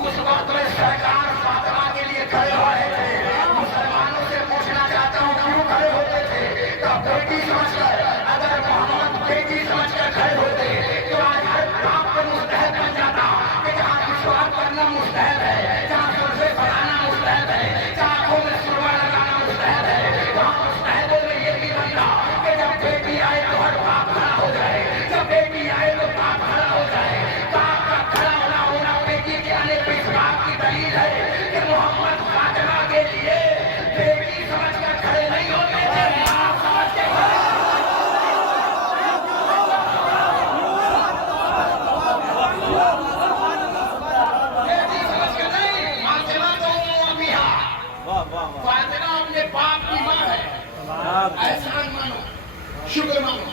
اس وقت میں سرکار فاطمہ کے لیے کھڑے ہو رہے تھے۔ مسلمانوں سے پوچھنا چاہتا ہوں کیوں کھڑے ہوتے تھے؟ تو بیٹی سمجھ کر، اگر محمد بیٹی سمجھ کر کھڑے ہوتے تو آج ہر کام پر مستحب بن جاتا کہ جہاں مسواک کرنا مستحب ہے، جہاں سرفے پڑھانا مستحب ہے، جہاں آنکھوں میں سرما لگانا مستحب ہے، وہاں مستحبوں میں یہ بھی بنتا کہ جب بیٹی آئے تو ہر باپ کھڑا ہو جائے، جب بیٹی آئے تو باپ کھڑا ہو جائے۔ باپ کا کھڑا ہونا بیٹی کے آنے پہ اس بات کی دلیل ہے کہ محمد فاطمہ کے لیے بیٹی سمجھ کر کھڑے نہیں ہوتے تھے، باپ سمجھ کے کھڑے۔ فاطمہ اپنے باپ کی ماں ہے، احسان مانو، شکر مانو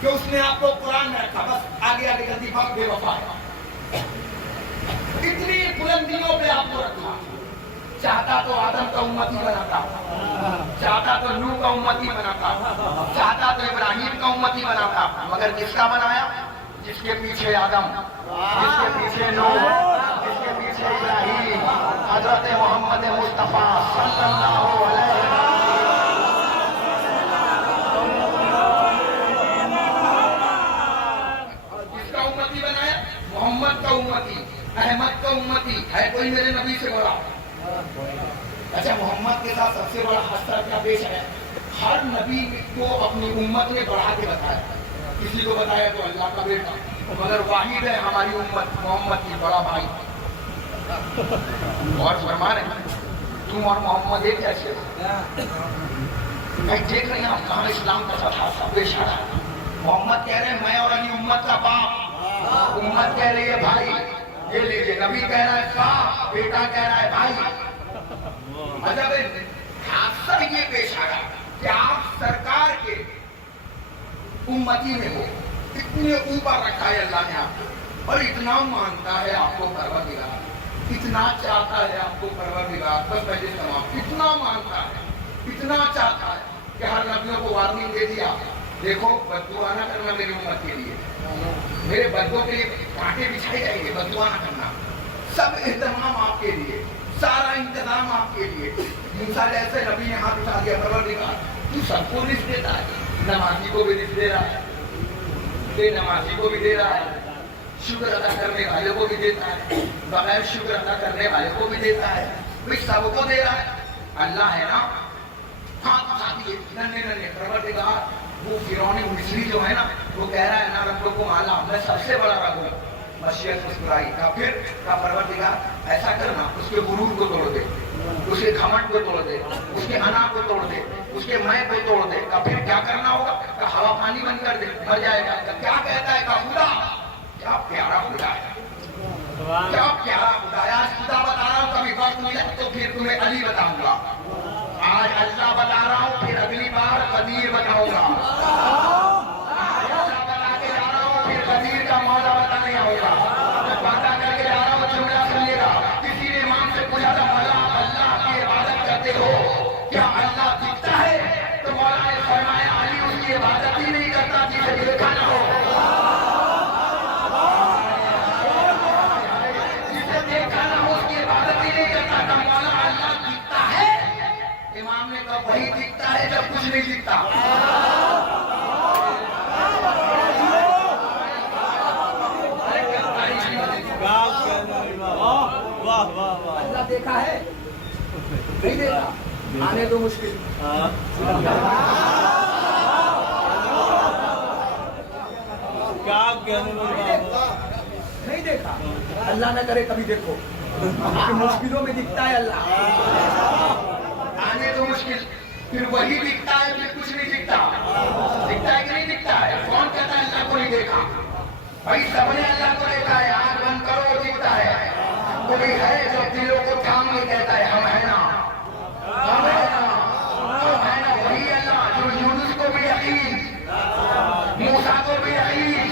کہ اس نے آپ کو قرآن میں رکھا، بس آگے آگے جلدی بھاگ، بے وفا ہے، اتنی بلندیوں پہ آپ کو رکھا۔ چاہتا تو آدم کا امتی بناتا، چاہتا تو نوح کا امتی بناتا، چاہتا تو ابراہیم کا امتی بناتا، مگر کس کا بنایا؟ جس کے پیچھے آدم، جس کے پیچھے نوح، جس کے پیچھے ابراہیم، حضرت محمد مصطفیٰ صلی اللہ علیہ وسلم۔ جس کا امتی بنایا؟ محمد کا امتی، احمد کا امتی، ہے کوئی میرے نبی سے بڑا؟ اچھا محمد کے ساتھ سب سے بڑا حسر کیا پیش ہے؟ ہر نبی کو اپنی امت نے بڑھا کے بتایا، کسی کو بتایا تو اللہ کا بیٹا، مگر واحد ہے ہماری امت محمد کی بڑا بھائی۔ اور فرمان ہے تم اور محمد ایک ایسے، میں دیکھ رہی ہوں کہاں اسلام کا فتح پیش آ رہا ہے، मोहम्मद कह रहे हैं मैं और अली उम्मत का बाप, उम्मत कह रही है भाई। ये लीजिए, नबी कह रहा है बाप, बेटा कह रहा है भाई। मतलब हादसा ये पेश आया कि आप सरकार के उम्मती में हो, इतने ऊपर रखा है अल्लाह ने आपको, और इतना मानता है आपको परवरदिगार, इतना चाहता है आपको परवरदिगार। बस पहले तमाम इतना मानता है, इतना चाहता है कि हर नबियों को वार्निंग दे दिया, देखो बद्दुआ ना करना मेरी उम्मत के लिए, मेरे बद्दों के लिए कांटे बिछाए जाएंगे, बद्दुआ ना करना, सब इंतजाम आपके लिए, सारा इंतजाम आपके लिए। मूसा जैसे नबी ने हाथ उठा दिया, परवरदिगार तू सबको रिस्क देता है, नमाजी को भी रिस्क दे रहा है, बेनमाजी को भी दे रहा है, शुक्र अदा करने वाले को भी देता है, बगैर शुक्र अदा करने वाले को भी देता है, भाई सबको दे रहा है, अल्लाह है ना। हाथ उठा दिए नन्हे नन्हे, परवरदिगार वो फिरौनी मिस्री जो है ना, वो कह रहा है ना रब्बो को माला, मैं सबसे बड़ा रब हूँ। मशीयत मुस्कुराई का, फिर का परवरदिगार ऐसा करना, उसके गुरूर को तोड़ दे, उसके घमंड को तोड़ दे, उसके अना को तोड़ दे, उसके मैं को तोड़ दे। का फिर क्या करना होगा? का हवा पानी बंद कर दे, मर जाएगा। क्या कहता है? का खुदा, क्या प्यारा खुदा है, क्या प्यारा खुदा है। आज खुदा बता रहा हूँ, कभी वक्त मिले तो फिर तुम्हें अली बताऊंगा। आज अल्लाह बता रहा हूँ, फिर अगली बार कदीर बताऊंगा। आज अल्लाह बता के जा रहा हूँ, फिर कदीर का मौला बताने आऊंगा। मैं वादा करके जा रहा हूँ, जुमला सुनिएगा। किसी ने इमाम से पूछा था, मौला अल्लाह की इबादत करते हो, क्या अल्लाह दिखता है? तो मौला ने फरमाया, अली उसकी इबादत ही नहीं करता जिसे देखा ना हो, जिसे देखा ना हो उसकी इबादत ही नहीं करता। था मौला अल्लाह दिखता है? इमाम ने कहा वही दिखता है जब कुछ नहीं दिखता। अल्लाह देखा है? नहीं देखा, आने तो मुश्किल। नहीं देखा, अल्लाह न करे कभी देखो, मुश्किलों में दिखता है अल्लाह, आने तो मुश्किल, फिर वही दिखता है, फिर कुछ नहीं दिखता। दिखता है कि नहीं दिखता है? कौन कहता है अल्लाह को नहीं देखा? भाई सबने अल्लाह को देखा है, आंख बंद करो दिखता है। कोई है जो दिलों को थाम नहीं कहता है हम है ना, हम है ना, हम है ना। वही अल्लाह जो यूनुस को भी यकीन, मूसा को भी यकीन,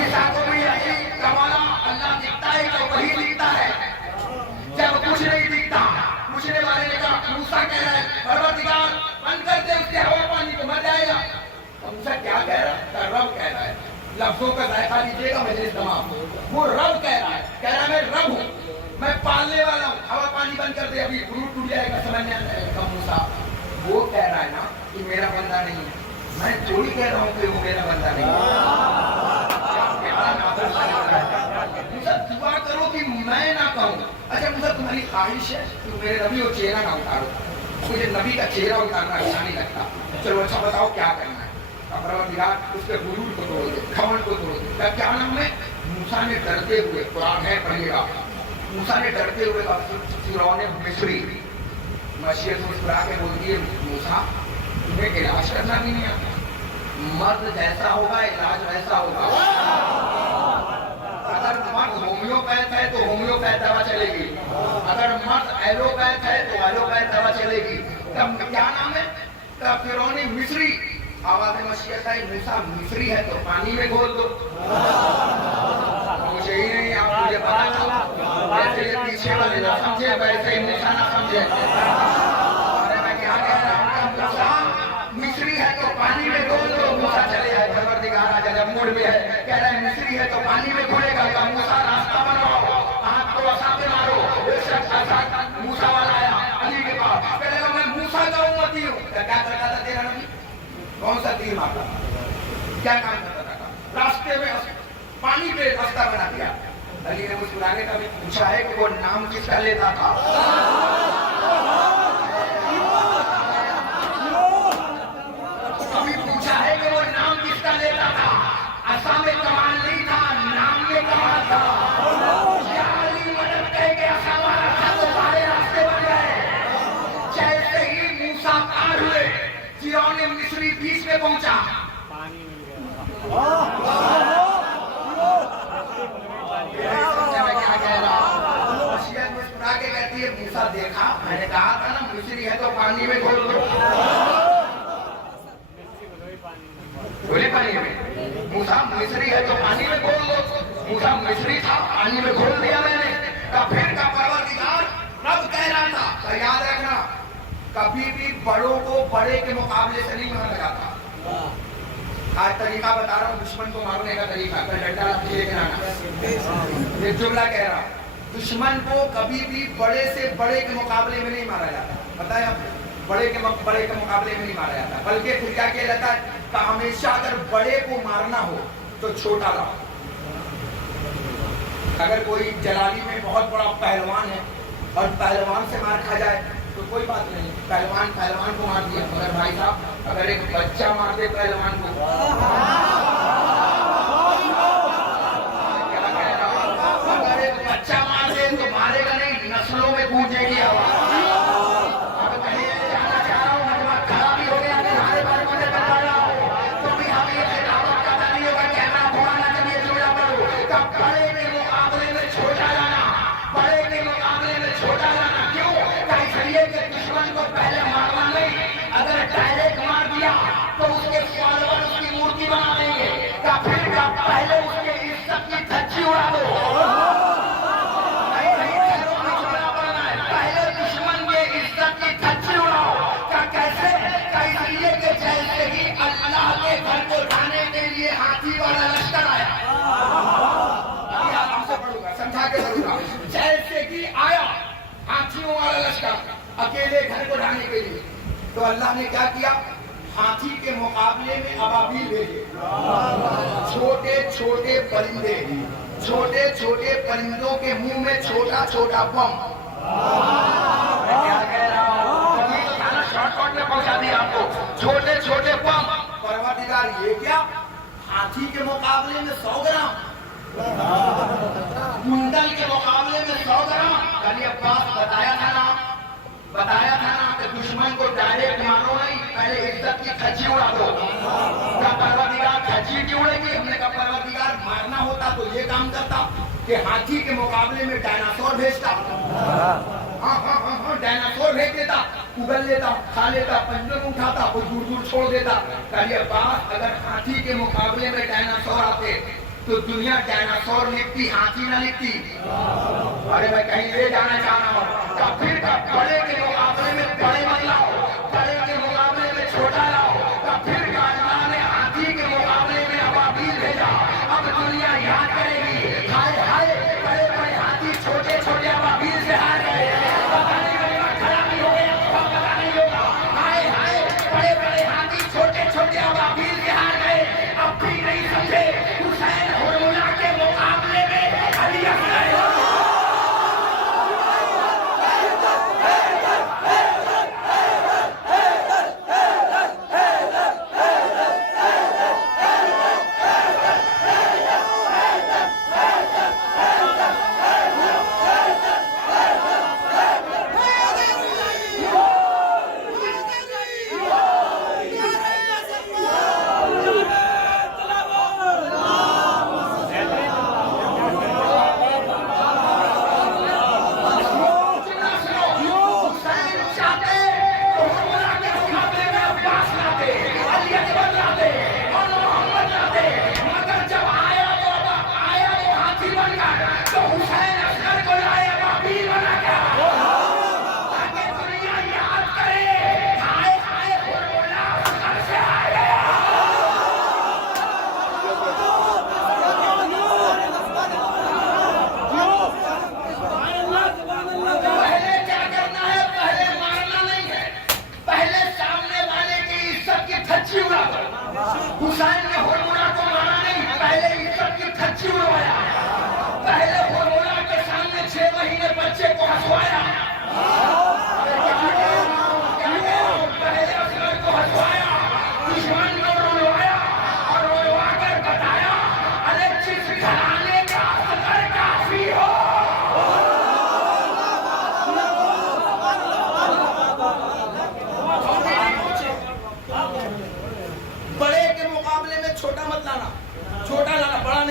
ईसा को भी यकीन। कमाला अल्लाह दिखता है तो वही दिखता है जब कुछ नहीं दिखता। पूछने वाले ने कहा, मूसा कह रहा है परवरदिगार बंद कर दे उसके हवा पानी को, मर जाएगा। मूसा क्या कह रहा है? रब कह रहा है, लफ्जों का जायका लीजिएगा मजलिस तमाम। वो रब कह रहा है मैं रब हूँ, मैं पालने वाला हूँ, हवा पानी बंद कर दे, अभी रूट टूट जाएगा, समझ नहीं आएगा। मूसा वो कह रहा है ना कि मेरा बंदा नहीं है, मैं थोड़ी कह रहा हूँ कि वो मेरा बंदा नहीं है। मूसा दुआ करो कि मैं ना कहूँ। अच्छा मूसा तुम्हारी ख्वाहिश है कि मेरे नबी को चेहरा ना उतारो, मुझे नबी का चेहरा उतारना अच्छा नहीं लगता। चलो अच्छा बताओ क्या करना है? परवरदिगार उसके गुरूर को तोड़ दे, घमंड को तोड़ दे। क्या नाम है? मूसा ने डरते हुए, कुरान है पढ़िएगा, मूसा ने डरते हुए फिरौन मिस्री मशीयत मुस्कुरा के बोलती है, मूसा तुम्हें इलाज करना भी नहीं आता, मर्द जैसा होगा इलाज वैसा होगा। अगर मर्द होम्योपैथ है तो होम्योपैथ दवा चलेगी, अगर मर्द एलोपैथ है तो एलोपैथ दवा चलेगी। तब क्या नाम है? तब फिरौन मिस्री आवाज मशीयत है, मूसा मिस्री है तो पानी में घोल दो। मुझे ही नहीं, आप मुझे पता चला, वैसे ये पीछे वाले ना समझे, वैसे ही मूसा ना समझे। अरे मैं क्या कह रहा हूँ? मूसा मिस्री है तो पानी में घोल दो। मूसा चले आए, परवरदिगार आजा जब मूड में है, कह रहा है मिस्री है तो पानी में घोलेगा। का मूसा रास्ता बनवाओ, हाथ को असा पे मारो। मूसा वाला आया अली के पास, कह रहा मैं मूसा का उम्मती हूँ। क्या करता था तेरा नबी? कौन सा तीर मारता था? क्या काम करता था? रास्ते में पानी पे रास्ता बना दिया। अली ने मुस्कुराने का भी पूछा है कि वो नाम किसका लेता था? कभी पूछा है कि वो नाम किसका लेता था? असा में कमाल नहीं था, नाम में कमाल था। क्या अली मदद कह के असा मारा था तो सारे रास्ते बन गए। जैसे ही मूसा पार हुए, फिरौन मिस्री बीच में पहुंचा, मैं क्या कह रहा हूँ? मसीहा मुस्कुरा के कहती है मूसा देखा, मैंने कहा था ना मिस्री है तो पानी में घोल दो। बोले पानी में, मूसा मिस्री है तो पानी में घोल दो। मूसा मिस्री था, पानी में घोल दिया मैंने। का फिर का परवरदिगार रब कह रहा था, तो याद रखना कभी भी बड़ों को बड़े के मुकाबले से नहीं माना जाता। आज तरीका बता रहा हूँ दुश्मन को मारने का तरीका, कल डंडा लेकर आना। एक जुमला कह रहा हूँ, दुश्मन को कभी भी बड़े से बड़े के मुकाबले में नहीं मारा जाता। पता है आपको, बड़े के मुकाबले में नहीं मारा जाता, बल्कि फिर क्या किया जाता है कि हमेशा अगर बड़े को मारना हो तो छोटा लाओ। अगर कोई जलाली में बहुत बड़ा पहलवान है और पहलवान से मार खा जाए तो कोई बात नहीं, पहलवान को मार दिया। मगर भाई साहब अगर एक बच्चा मार दे पहलवान को, क्या कह रहा हूं, अगर एक बच्चा मार दे तो मारेगा नहीं, नस्लों में गूंजेगी आवाज। अब कहीं जाना चाह रहा हूँ, मजमा खराब ही हो गया, तुम्हारे पर मुझे बता रहा हूँ, तो भी हम ये दावत का नहीं होगा, कैमरा घुमाना चलिए जुड़ा करो। कब बड़े के मुकाबले में छोटा जाना, बड़े के मुकाबले में छोटा जाना, क्यों? इसलिए कि दुश्मन को पहले मारना नहीं, अगर डायरेक्ट मार दिया तो उसके फॉलोअर उसकी मूर्ति बना देंगे। का फिर का पहले उसके इज्जत की धज्जी उड़ा दो। पहले दुश्मन के इज्जत की धज्जी उड़ाओ। का कैसे? का इसलिए कि जैसे ही अल्लाह के घर को ढाने के लिए हाथी वाला लश्कर आया, आपसे पढ़ूंगा, समझा के पढ़ूंगा, जैसे ही आया हाथियों वाला लश्कर अकेले घर को ढाने के लिए, तो अल्लाह ने क्या किया? हाथी के मुकाबले में अबाबील भेजे, छोटे छोटे परिंदे, छोटे छोटे परिंदों के मुंह में छोटा छोटा बम। क्या कह रहा हूँ? शॉर्टकट में पहुंचा दिया आपको, छोटे छोटे बम। परवरदिगार ये क्या? हाथी के मुकाबले में 100 ग्राम, कुंडल के मुकाबले में 100 ग्राम। कल अब्बास बताया था ना कि दुश्मन को डायरेक्ट मारो नहीं, पहले इज्जत की धज्जी उड़ा दो। क्या परवरदिगार धज्जी क्यों उड़ेगी? हमने कहा परवरदिगार मारना होता तो ये काम करता कि हाथी के मुकाबले में डायनासोर भेजता। हाँ, डायनासोर भेज देता, उगल लेता, खा लेता, पंजों में उठाता, कोई दूर दूर छोड़ देता। कल अब्बास अगर हाथी के मुकाबले में डायनासोर आते तो दुनिया डायनासोर लिखती, हाथी ना लिखती। अरे मैं कहीं ले जाना चाह रहा हूँ। फिर बड़े के मुकाबले में बड़े मत लाओ, बड़े के मुकाबले में छोटा लाओ। फिर अल्लाह ने हाथी के मुकाबले में अबाबील भेजा। अब दुनिया याद करेगी, हाय हाय बड़े बड़े हाथी छोटे छोटे अबाबील से हार गए। पता नहीं खराबी हो गया, पता नहीं होगा। हाय हाय बड़े बड़े हाथी छोटे छोटे अबाबील से हार गए। अब भी नहीं समझे, हुसैन हुरमुला के मुकाबले में अली असगर।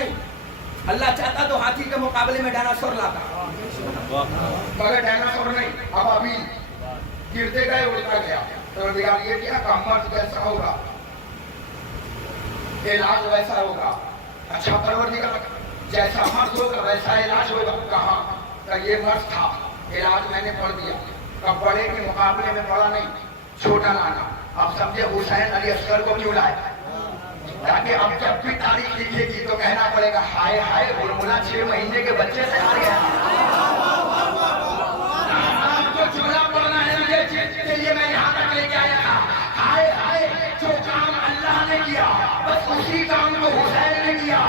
نہیں. اللہ چاہتا تو ہاتھی کے مقابلے میں ڈائناسور لاتا, مگر ڈائناسور نہیں. اب ابھی گرتے گئے اڑتا گیا. پروردگار یہ کیا کہ مرد ویسا ہوگا, علاج ویسا ہوگا. اچھا پروردگار جیسا مرد ہوگا ویسا علاج ہوگا. کہاں کہ یہ مرد تھا, علاج میں نے پڑھ دیا. اب بڑے کے مقابلے میں پڑھا نہیں, چھوٹا لانا. اب سمجھے حسین علی اصغر کو کیوں لائے, تاکہ اب جب بھی تاریخ لکھے گی تو کہنا پڑے گا ہائے ہائے ہرملا 6 مہینے کے بچے سے ہار گیا. آپ کو جملہ پڑھنا ہے مجھے کے لیے میں یہاں تک لے کے آیا تھا. ہائے ہائے جو کام اللہ نے کیا بس اسی کام کو حسین نے کیا.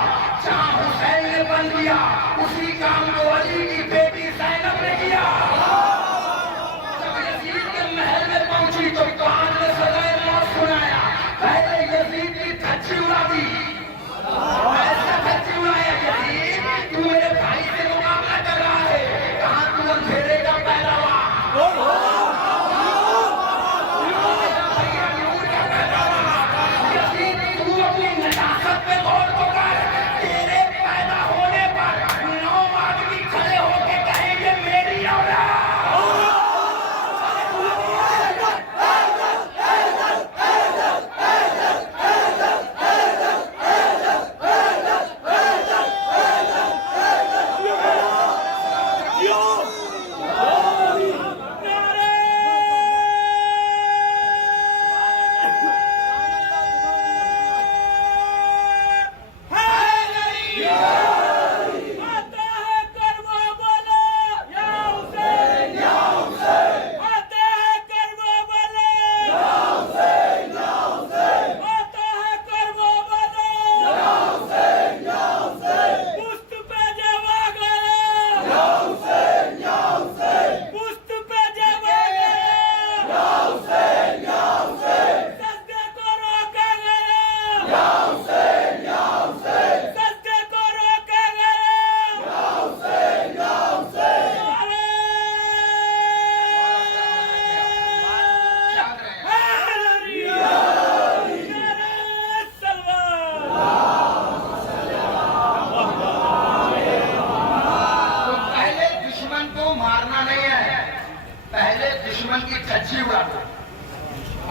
جہاں حسین نے بن دیا اسی کام کو علی کی بیٹی زینب نے کیا. جب یزید کے محل میں پہنچی تو قرآن نے سزائے موت سنایا. پہلے یزید کی دھچی اڑا دی. ایسا دھچی اڑایا یزید تو میرے بھائی سے مقابلہ کر رہا ہے, کہاں تو اندھیرے کا پیداوار.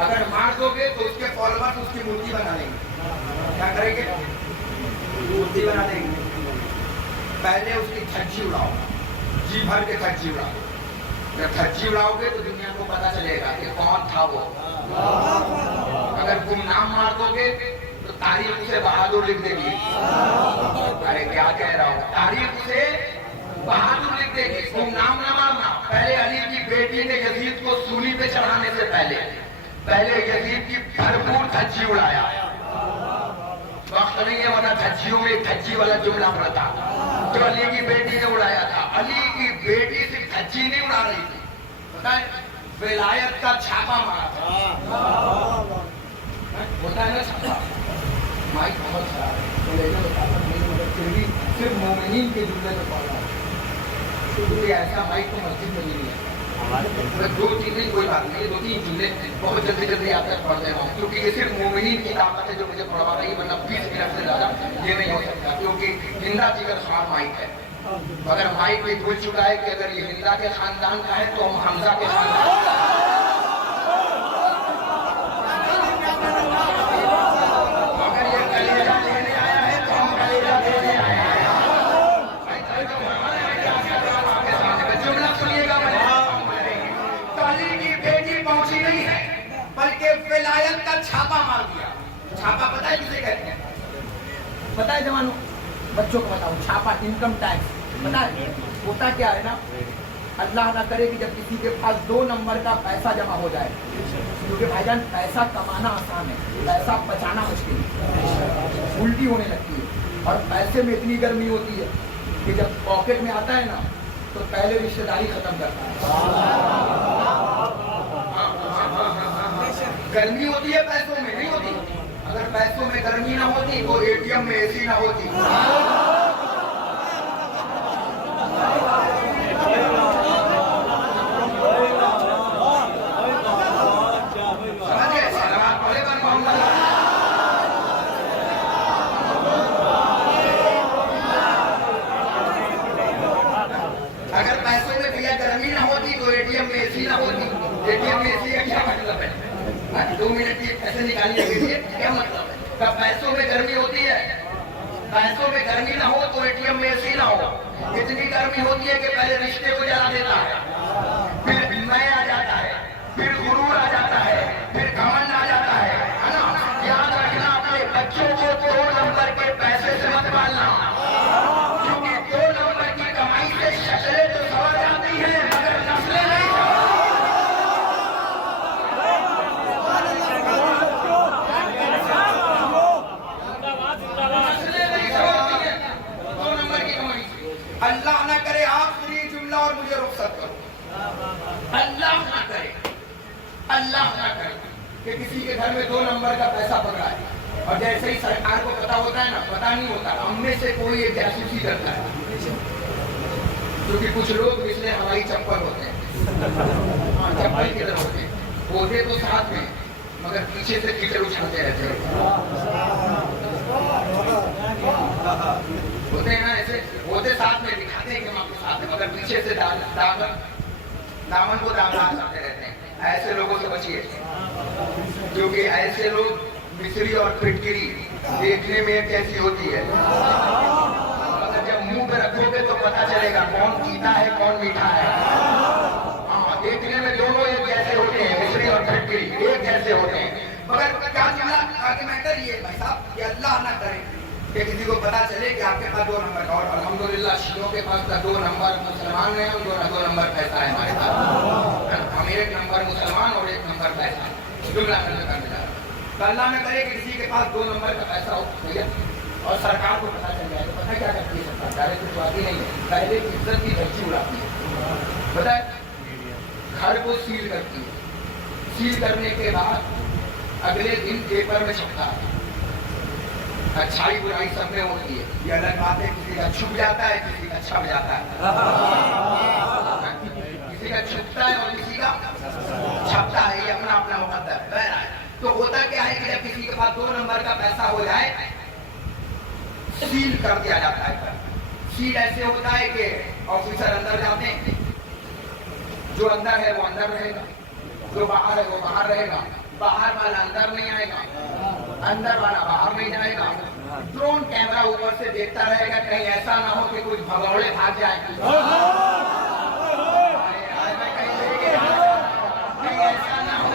اگر مار دو گے تو اس کے فالوورز اس کی مورتی بنا دیں گے. کیا کریں گے, مورتی بنا دیں گے. پہلے اس کی دھچی اڑاؤ, جی بھر کے دھچی اڑاؤ. جب دھچی اڑاؤ گے تو دنیا کو پتا چلے گا کہ کون تھا وہ. اگر تم نام مار دو گے تو تاریخ اسے بہادر لکھ دے گی. ارے کیا کہہ رہا ہوں, تاریخ اسے بہادر لکھ دے گی. تم نام نہ مارنا. پہلے علی کی بیٹی نے یزید کو سولی پہ چڑھانے سے پہلے یزید کی بھرپور دھچی اڑایا. وقت نہیں ہے ورنہ دھچیوں میں ایک دھچی والا جملہ پڑتا جو علی کی بیٹی نے اڑایا تھا. علی کی بیٹی صرف دھچی نہیں اڑا رہی تھی, پتہ ہے ولایت کا چھاپا مارا تھا. ہوتا ہے نا چھاپا, مائک بہت خراب ہے, صرف مومنین کے جملے میں پڑھ رہا ہوں. ایسا مائک تو مسجد میں نہیں ہے. 2 چیزیں کوئی بات نہیں, 2-3 چیزیں بہت جلدی آپ تک پڑھ دے رہا ہوں, کیونکہ یہ صرف مومنین کی طاقت ہے جو مجھے پڑھوا رہی ہے, ورنہ 20 منٹ سے زیادہ یہ نہیں ہو سکتا, کیونکہ ہندا جگر خان مائک ہے. اگر مائک بھی بھول چکا ہے کہ اگر یہ ہندا کے خاندان کا ہے تو ہم حمزہ کے خاندان کا ہے. اگر یہ کلیجہ لینے آیا ہے تو ہم کلیجہ لینے آئے ہیں. جملہ سنیے گا, علی کی بیٹی پہنچی نہیں ہے بلکہ ولایت کا چھاپا مار دیا. چھاپا پتہ ہے کسے کہتے ہیں, پتہ ہے جوانوں, بچوں کو بتاؤ. چھاپا انکم ٹیکس پتہ ہے ہوتا کیا ہے نا, اللہ نہ کرے کہ جب کسی کے پاس 2 نمبر کا پیسہ جمع ہو جائے, کیونکہ بھائی جان پیسہ کمانا آسان ہے, پیسہ بچانا مشکل ہے, الٹی ہونے لگتی ہے. اور پیسے میں اتنی گرمی ہوتی ہے کہ جب پاکٹ میں آتا ہے نا تو پہلے رشتہ داری ختم کرتا ہے. گرمی ہوتی ہے پیسوں میں نہیں ہوتی. اگر پیسوں میں گرمی نہ ہوتی تو ATM میں AC نہ ہوتی. 2 मिनट की पैसे निकालिए भेजिए, क्या मतलब है? कब पैसों में गर्मी होती है, पैसों में गर्मी ना हो तो एटीएम में एसी ना हो। इतनी गर्मी होती है कि पहले रिश्ते को जला देता है, फिर मैं आ जाता है, फिर गुरूर आ जाता है, फिर घमंड आ जाता है ना। याद रखना, अपने बच्चों को 2 नंबर के पैसे से मत पालना, क्योंकि 2 नंबर की कमाई से शक्लें तो सवर जाती हैं मगर नस्लें नहीं। अल्लाह ना करे आखिरी जुमला और मुझे रुखसत करो। अल्लाह ना करे, अल्लाह ना करे कि किसी के घर में 2 नंबर का पैसा पकड़ा है और जैसे ही सरकार को पता होता है ना, पता नहीं होता, हम में से कोई एक जासूसी करता है, क्योंकि कुछ लोग इसलिए हवाई चप्पल होते हैं, चप्पल की तरह होते हैं, होते तो साथ में मगर पीछे से कीचड़ उछालते रहते हैं, होते हैं ना ऐसे, होते साथ में, दिखाते हैं कि हम आपके साथ में, मगर पीछे से दामन को दामन करते रहते हैं। ऐसे लोगों से बचिए, क्योंकि ऐसे लोग मिश्री और फिटकिरी देखने में कैसी होती है, मगर जब मुंह पे रखोगे तो पता चलेगा कौन तीता है कौन मीठा है। हाँ, देखने में दोनों एक जैसे होते हैं, मिश्री और फिटकिरी एक जैसे होते हैं, मगर क्या जुमला आगे मैटर ये भाई साहब, ये अल्लाह ना करे कि किसी को पता चले कि आपके पास 2 नंबर का, और अल्हम्दुलिल्लाह शियों के पास 2 नंबर मुसलमान हैं, हम 2 नंबर पैसा है हमारे पास, हम 1 नंबर मुसलमान और 1 नंबर पैसा, जुमला कर मिला। तो अल्लाह न करे कि किसी के पास 2 नंबर का पैसा हो भैया और सरकार को पता चल जाए, तो पता क्या करती है सरकार? डायरेक्ट कुछ बात ही नहीं है, पहले इज्जत की धज्जी उड़ाती है, पता है, घर को सील करती है, सील करने के बाद अगले दिन पेपर में छपता है, अच्छाई बुराई सब में होती है, ये अलग बात है, किसी का छुप जाता है, किसी का छप जाता है, किसी का छुपता है और किसी का छपता है, ये अपना अपना मुकद्दर है। तो होता क्या है कि जब किसी के पास 2 नंबर का पैसा हो जाए, सील कर दिया जाता है। सील ऐसे होता है कि ऑफिसर अंदर जाते हैं, जो अंदर है वो अंदर रहेगा, जो बाहर है वो बाहर रहेगा, बाहर वाला अंदर नहीं आएगा, अंदर वाला बाहर नहीं जाएगा, ड्रोन कैमरा ऊपर से देखता रहेगा, कहीं ऐसा ना हो कि कुछ भगौड़े भाग जाए, कहीं ऐसा ना हो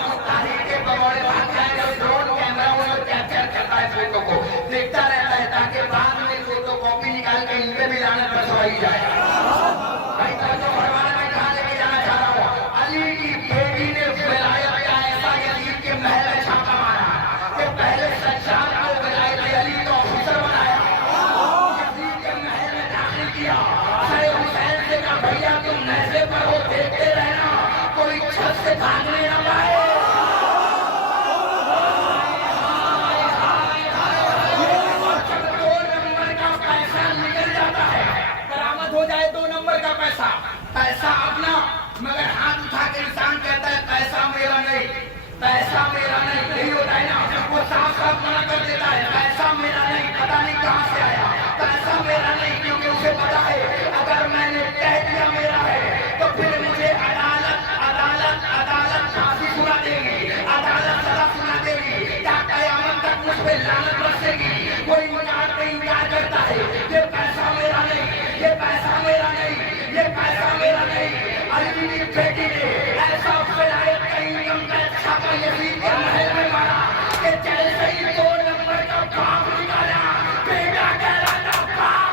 कि भगौड़े भाग जाएगा। ड्रोन कैमरा वो कैप्चर करता है, फोटो को देखता रहता है, ताकि बाद में फोटो कॉपी निकाल के इन पे भी लानत बरसवाई जाए। भाई तो फरमाना मैं कहाँ लेके जाना चाह रहा हूँ, अली की बेटी ने विलायत का ऐसा यजीद के महल में छापा मारा कि पहले सज्जाद को विलायत अली का ऑफिसर बनाया, यजीद के महल में दाखिल किया, सरे हुसैन से कहा भैया तुम नहजे पर हो, देखते रहना कोई छत से भागने न पाए। हो जाए 2 नंबर का पैसा, पैसा अपना, मगर हाथ उठा के इंसान कहता है पैसा मेरा नहीं, पैसा मेरा नहीं, यही होता है ना, वो साफ साफ मना कर देता है पैसा मेरा नहीं, पता नहीं कहां से आया, पैसा मेरा नहीं, क्योंकि उसे पता है अगर मैंने कह दिया मेरा है तो फिर मुझे अदालत अदालत अदालत फांसी सुना देगी, अदालत सजा सुना देगी, क्या कयामत तक मुझ पे लानत बरसेगी। कोई मजाक पे इनकार करता है ये पैसा मेरा नहीं, ये पैसा मेरा नहीं, ये पैसा मेरा नहीं। अली की बेटी ने ऐसा विलायत का इनकम टैक्स छापा यजीद के महल में मारा कि जैसे ही 2 नंबर का बाप निकाला, बेटा कहलाता बाप।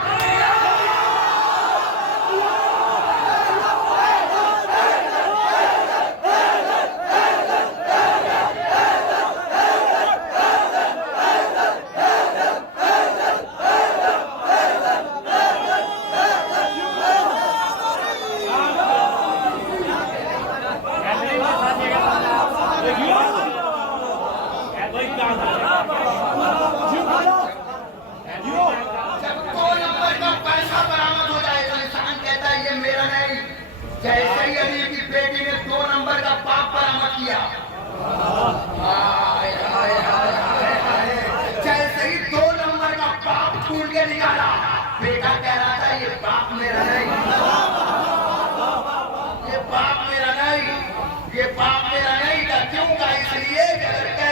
जैसे ही अली की बेटी ने 2 नंबर का पाप बरामद किया, जैसे ही 2 नंबर का पाप ढूंढ के निकाला, बेटा कह रहा था ये पाप मेरा नहीं, ये पाप मेरा नहीं, ये पाप मेरा नहीं था। क्यों का? इसलिए कि अगर कह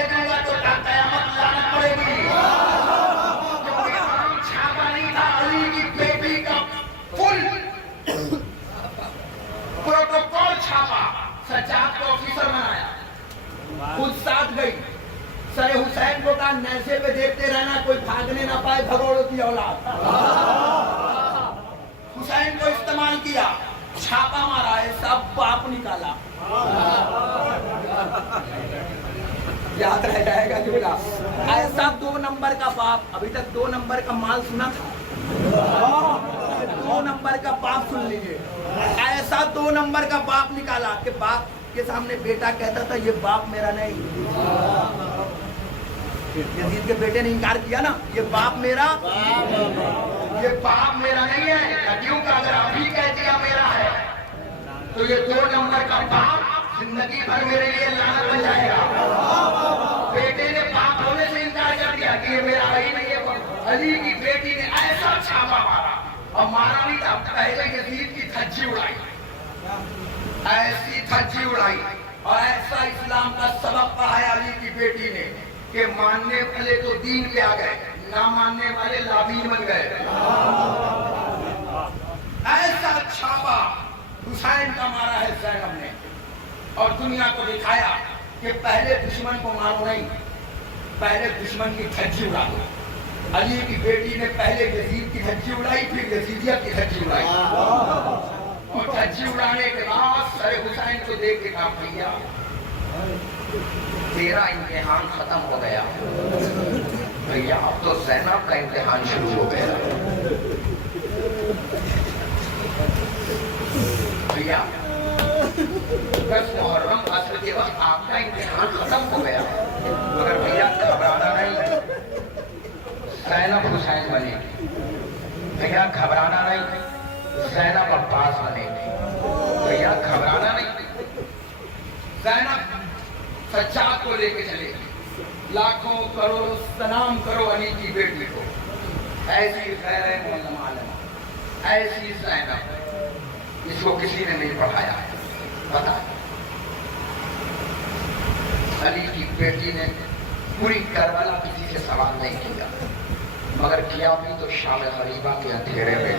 नैसे पे देखते रहना, कोई भागने ना पाए भगोड़ों की औलाद। हुसैन को इस्तेमाल किया, छापा मारा है, सब बाप निकाला। याद रह जाएगा जुमला। ऐसा 2 नंबर का बाप, अभी तक 2 नंबर का माल सुना था, 2 नंबर का बाप सुन लीजिए। ऐसा 2 नंबर का बाप निकाला कि बाप के सामने बेटा कहता था ये बाप मेरा नहीं। यजीद के बेटे ने इनकार किया ना, ये बाप मेरा नहीं है। क्यों? अगर अभी कह दिया मेरा है तो ये 2 नंबर का बाप जिंदगी भर मेरे लिए लानत बन जाएगा। बेटे ने बाप होने से इनकार कर दिया कि ये मेरा ही नहीं है। अली की बेटी ने ऐसा छापा मारा, और मारा नहीं था, पहले यजीद की धज्जी उड़ाई, ऐसी धज्जी उड़ाई, और ऐसा इस्लाम का सबक पढ़ाया अली की बेटी ने कि मानने वाले तो दीन पे आ गए, ना मानने वाले लाबीन बन गए। ऐसा छापा हुसैन का मारा है ज़ैनब ने, और दुनिया को दिखाया कि पहले दुश्मन को मारो नहीं, पहले दुश्मन की धज्जी उड़ा दो। अली की बेटी ने पहले यजीद की धज्जी उड़ाई, फिर यजीदिया की धज्जी उड़ाई, और धज्जी उड़ाने के बाद सर हुसैन को देख के कहा भैया तेरा इम्तिहान खत्म हो गया, भैया अब तो ज़ैनब का इम्तिहान शुरू हो गया। भैया 10 मुहर्रम असर के वक्त आपका इम्तिहान खत्म हो गया, मगर भैया घबराना नहीं, ज़ैनब हुसैन बनेगी। भैया घबराना नहीं, ज़ैनब अब्बास बनेगी। भैया घबराना नहीं, ज़ैनब सज्जाद को लेके चलेगी। लाखों करोड़ों सलाम करो अली की बेटी को। ऐसी खैर मुअल्लमा आलमा, ऐसी ज़ैनब, इसको किसी ने नहीं पढ़ाया है, पता है? अली की बेटी ने पूरी करबला किसी से सवाल नहीं किया, मगर किया भी तो शाम गरीबा के अंधेरे में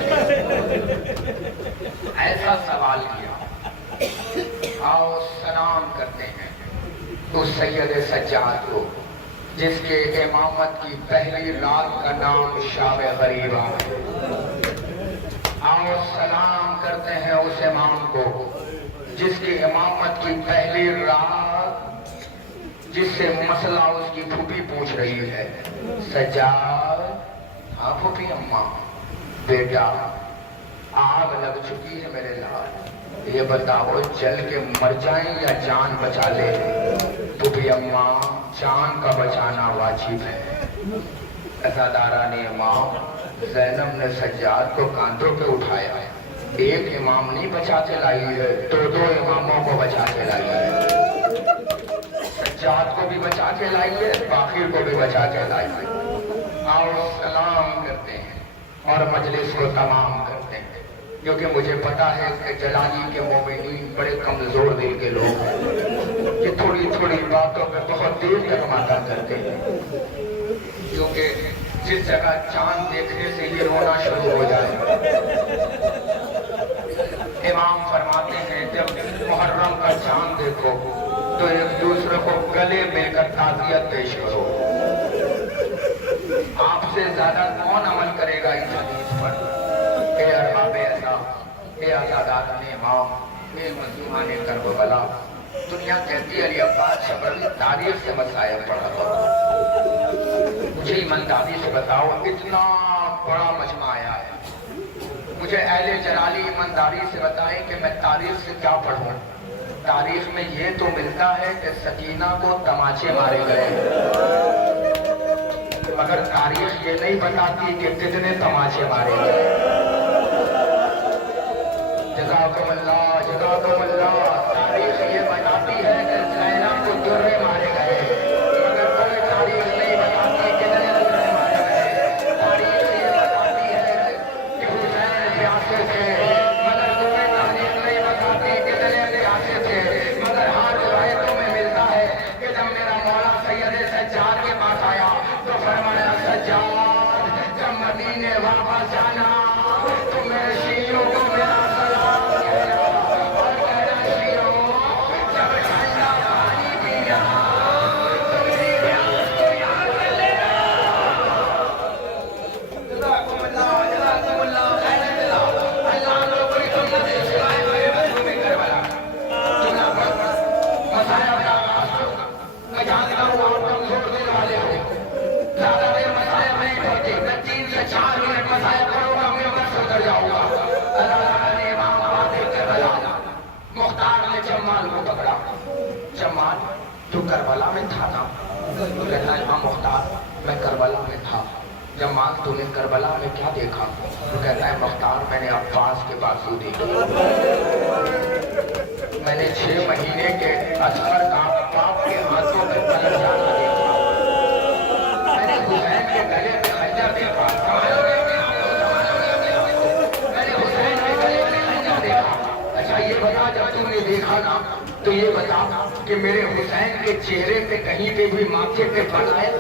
ऐसा सवाल किया, आओ सलाम करते हैं तो सैयद सज्जाद को, जिसके इमामत की पहली रात का नाम शाम गरीबा है। आओ सलाम करते हैं उस इमाम को जिसकी इमामत की पहली रात, जिससे मसला उसकी फूफी पूछ रही है, सज्जाद, हाँ फूफी अम्मा, बेटा आग लग चुकी है मेरे लाल, ये बताओ जल के मर जाएं या जान बचा ले। फूफी अम्मा, जान का बचाना वाजिब है। अज़ादारा ने इमाम ज़ैनब ने सज्जाद को कांधों पे उठाया, एक इमाम नहीं बचा के लाई है, 2 इमामों को बचा के लाई है। सज्जाद को भी बचा के लाई है, बाकिर को भी बचा के लाई है। आओ सलाम करते हैं और मजलिस को तमाम करते हैं, क्योंकि मुझे पता है कि जलाली के मोमिनीन बड़े कमजोर दिल के लोग हैं, कि थोड़ी थोड़ी बातों पे बहुत देर तक माता करते हैं, क्योंकि जिस जगह चांद देखने से ये रोना शुरू हो जाए। इमाम फरमाते हैं जब मुहर्रम का चांद देखो तो एक दूसरे को गले मिलकर ताज़ियत पेश करो। आपसे ज्यादा कौन अमल करेगा इस हदीस पर? ए अरबाब अज़ा, ए आज़ादारान इमाम, ए मज़लूमान करबला, दुनिया कहती है अली अब्बास शबरी तारीख से मसाइल पढ़ा था। मुझे ईमानदारी से बताओ, इतना बड़ा मजमा आया है, मुझे अहले जलाली ईमानदारी से बताएं कि मैं तारीख से क्या पढ़ूं। तारीख में ये तो मिलता है कि सकीना को तमाचे मारे गए, मगर तारीख ये नहीं बताती कि कितने तमाचे मारे गए। जज़ाकुमुल्लाह, जज़ाकुमुल्लाह। तारीख ये बताती है कि ज़ैनब को दुर्रे मारे गए, मगर कोई तारीख नहीं बताती कितने दुर्रे मारे गए। तारीख ये बताती है कि हुसैन प्यासे थे, मगर कोई तारीख नहीं बताती कितने प्यासे थे। मगर हर रिवायतों में मिलता है कि जब मेरा मौला सैयद सज्जाद के पास आया तो फरमाया, सज्जाद जब मदीने वापस जाना کربلا میں تھا نا؟ تو کہتا ہے ہاں مختار میں کربلا میں تھا۔ جب ماں تو نے کربلا میں کیا دیکھا؟ تو کہتا ہے مختار میں نے عباس کے بازو دیکھے، میں نے 6 مہینے کے اصغر کا باپ کے ہاتھوں میں پلٹ جانا دیکھا، میں نے حسین کے گلے میں خنجر دیکھا، میں نے حسین کے گلے میں خنجر دیکھا۔ اچھا یہ بتا جب تم نے دیکھا نا تو یہ بتا کہ میرے حسین کے چہرے پہ کہیں پہ بھی ماتھے پہ بنائے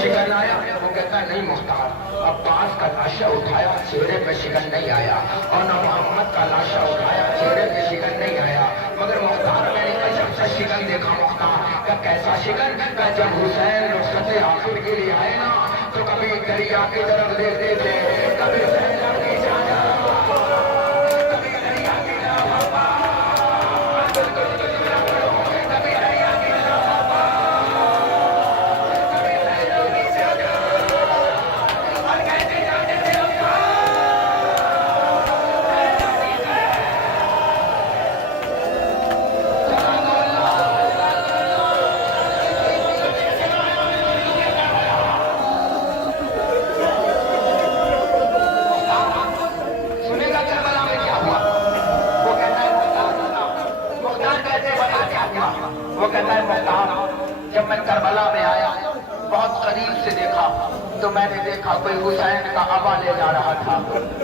شکن آیا؟ وہ کہتا ہے نہیں مختار، عباس کا لاشا اٹھایا چہرے پہ شکن نہیں آیا، اور نہ محمد کا لاشا اٹھایا چہرے پہ شکن نہیں آیا، مگر مختار میں نے عجب سا شکن دیکھا۔ مختار کا کیسا شکن؟ کا جب حسین رخصت آخر کے لیے آئے نا تو کبھی دریا کی طرف دیکھتے تھے، کبھی زینب کی جانا، کبھی دریا کی طرف، کبھی دریا کی طرف، کبھی زینب کی جانا، اور کہتے جاتے تھے سنے گا کربلا میں کیا ہوا؟ وہ کہتا ہے مختار کہتے بتا کیا ہوا؟ وہ کہتا ہے مختار جب میں کربلا میں آیا بہت قریب سے دیکھا تو میں نے دیکھا کوئی حسین کا ابا لے جا رہا تھا،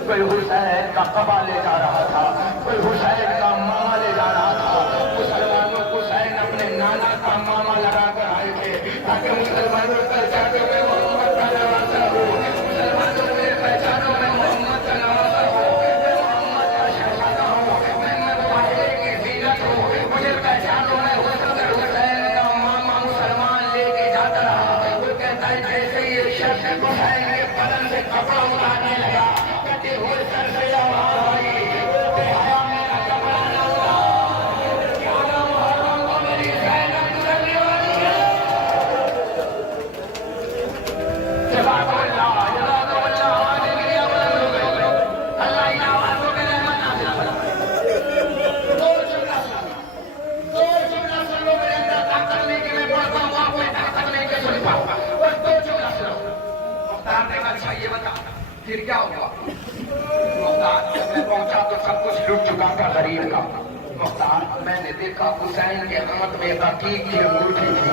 کوئی حسین کا قبا لے جا رہا تھا، کوئی حسین کا ماما لے جا رہا تھا۔ مسلمانوں حسین اپنے نانا کا ماما لگا کر آئے تھے تاکہ مسلمانوں پہچانوں میں محمد کا نواسا ہو، مسلمانوں میں پہچانوں میں محمد کا نواسا ہو، میں محمد کا شہزادہ ہوں، میں معاہدے کی زینت ہوں، مجھے پہچانوں میں حسین کا ماما مسلمان لے کے جاتا رہا۔ وہ کہتا ہے جیسے یہ شخص حسین کے بدن سے کپڑا اتارنے لگا کہتے ہوئے سر سے آواز آئی، بے حیا میرا کپڑا نہ اتار، کیا نام محرم کو میری زینب گزرنے والی ہے۔ جزاک اللہ، جزاک اللہ، آواز کے لیے اللہ ان آوازوں میں رحمت نازل فرمائے۔ دو جملہ سن لو، میرے اندر طاقت نہیں کہ میں پڑھتا ہوں، آپ میں طاقت نہیں کہ سن پاؤں، بس 2 جملہ سنو۔ مختار نے کہا اچھا یہ بتا پھر کیا ہوا؟ مختار جب میں پہنچا تو سب کچھ لٹ چکا تھا غریب کا۔ مختار میں نے دیکھا حسین کے ہاتھ میں عقیق کی انگوٹھی تھی۔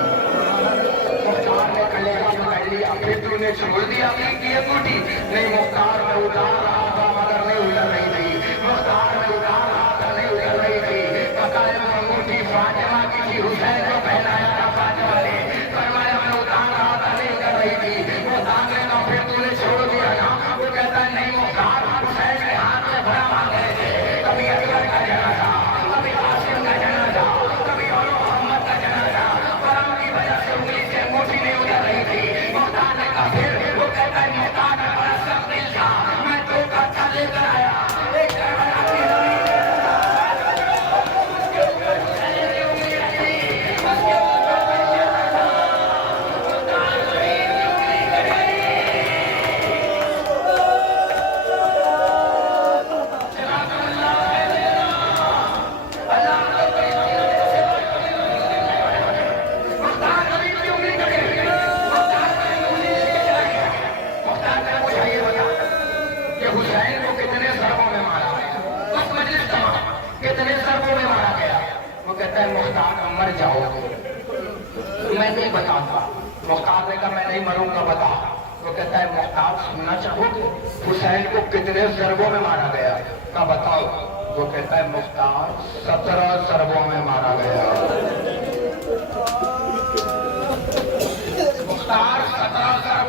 مختار نے کلیجہ پکڑ لیا، پھر تو نے چھوڑ دیا عقیق کی انگوٹھی؟ نہیں مختار میں اتار رہا تھا مگر نہیں اتر رہی تھی، مختار میں اتار رہا تھا نہیں اتر رہی تھی۔ پتا ہے وہ انگوٹھی فاطمہ کی تھی، حسین کو پہنایا تھا فاطمہ نے، فرمایا میں اتار رہا تھا نہیں اتر رہی تھی۔ مختار نے کہا پھر تو نے چھوڑ دیا نا؟ وہ کہتا ہے نہیں مختار حسین کے ہاتھ میں بڑا مانگ رہے تھے، کبھی اکبر کا جنازہ، کبھی قاسم کا جنازہ، کبھی اور محمد کا جنازہ، فرام کی وجہ سے انگلی سے انگوٹھی نہیں اتر رہی تھی۔ مختار نے کہا پھر؟ وہ کہتا ہے مختار کا بڑا سخت دل تھا، میں 2 کٹھا لے کر آیا، ایک کربلا کی زمین میں رکھا، اس کے اوپر حسین کی انگلی رکھی، اس کے اوپر بچہ رکھا، مختار شہید کی انگلی کٹائی۔ جزاک اللہ خیرا، اللہ کو کوئی مختار شہید کی انگلی کٹے ہوئی، مختار کو انگلی لے کے چلا گیا۔ مختار نے پوچھا یہ بتا کہ حسین کو کتنے ضربوں میں مارا گیا؟ بس مجلس تمام، کتنے ضربوں میں مارا گیا؟ وہ کہتا ہے مختار مر جاؤ گے، میں نہیں بتاتا۔ مختار نے کہا میں نہیں مروں گا، بتا۔ وہ کہتا ہے مختار سننا چاہو گے حسین کو کتنے ضربوں میں مارا گیا؟ کہا بتاؤ۔ وہ کہتا ہے مختار 17 ضربوں میں مارا گیا۔ مختار 17 ضربوں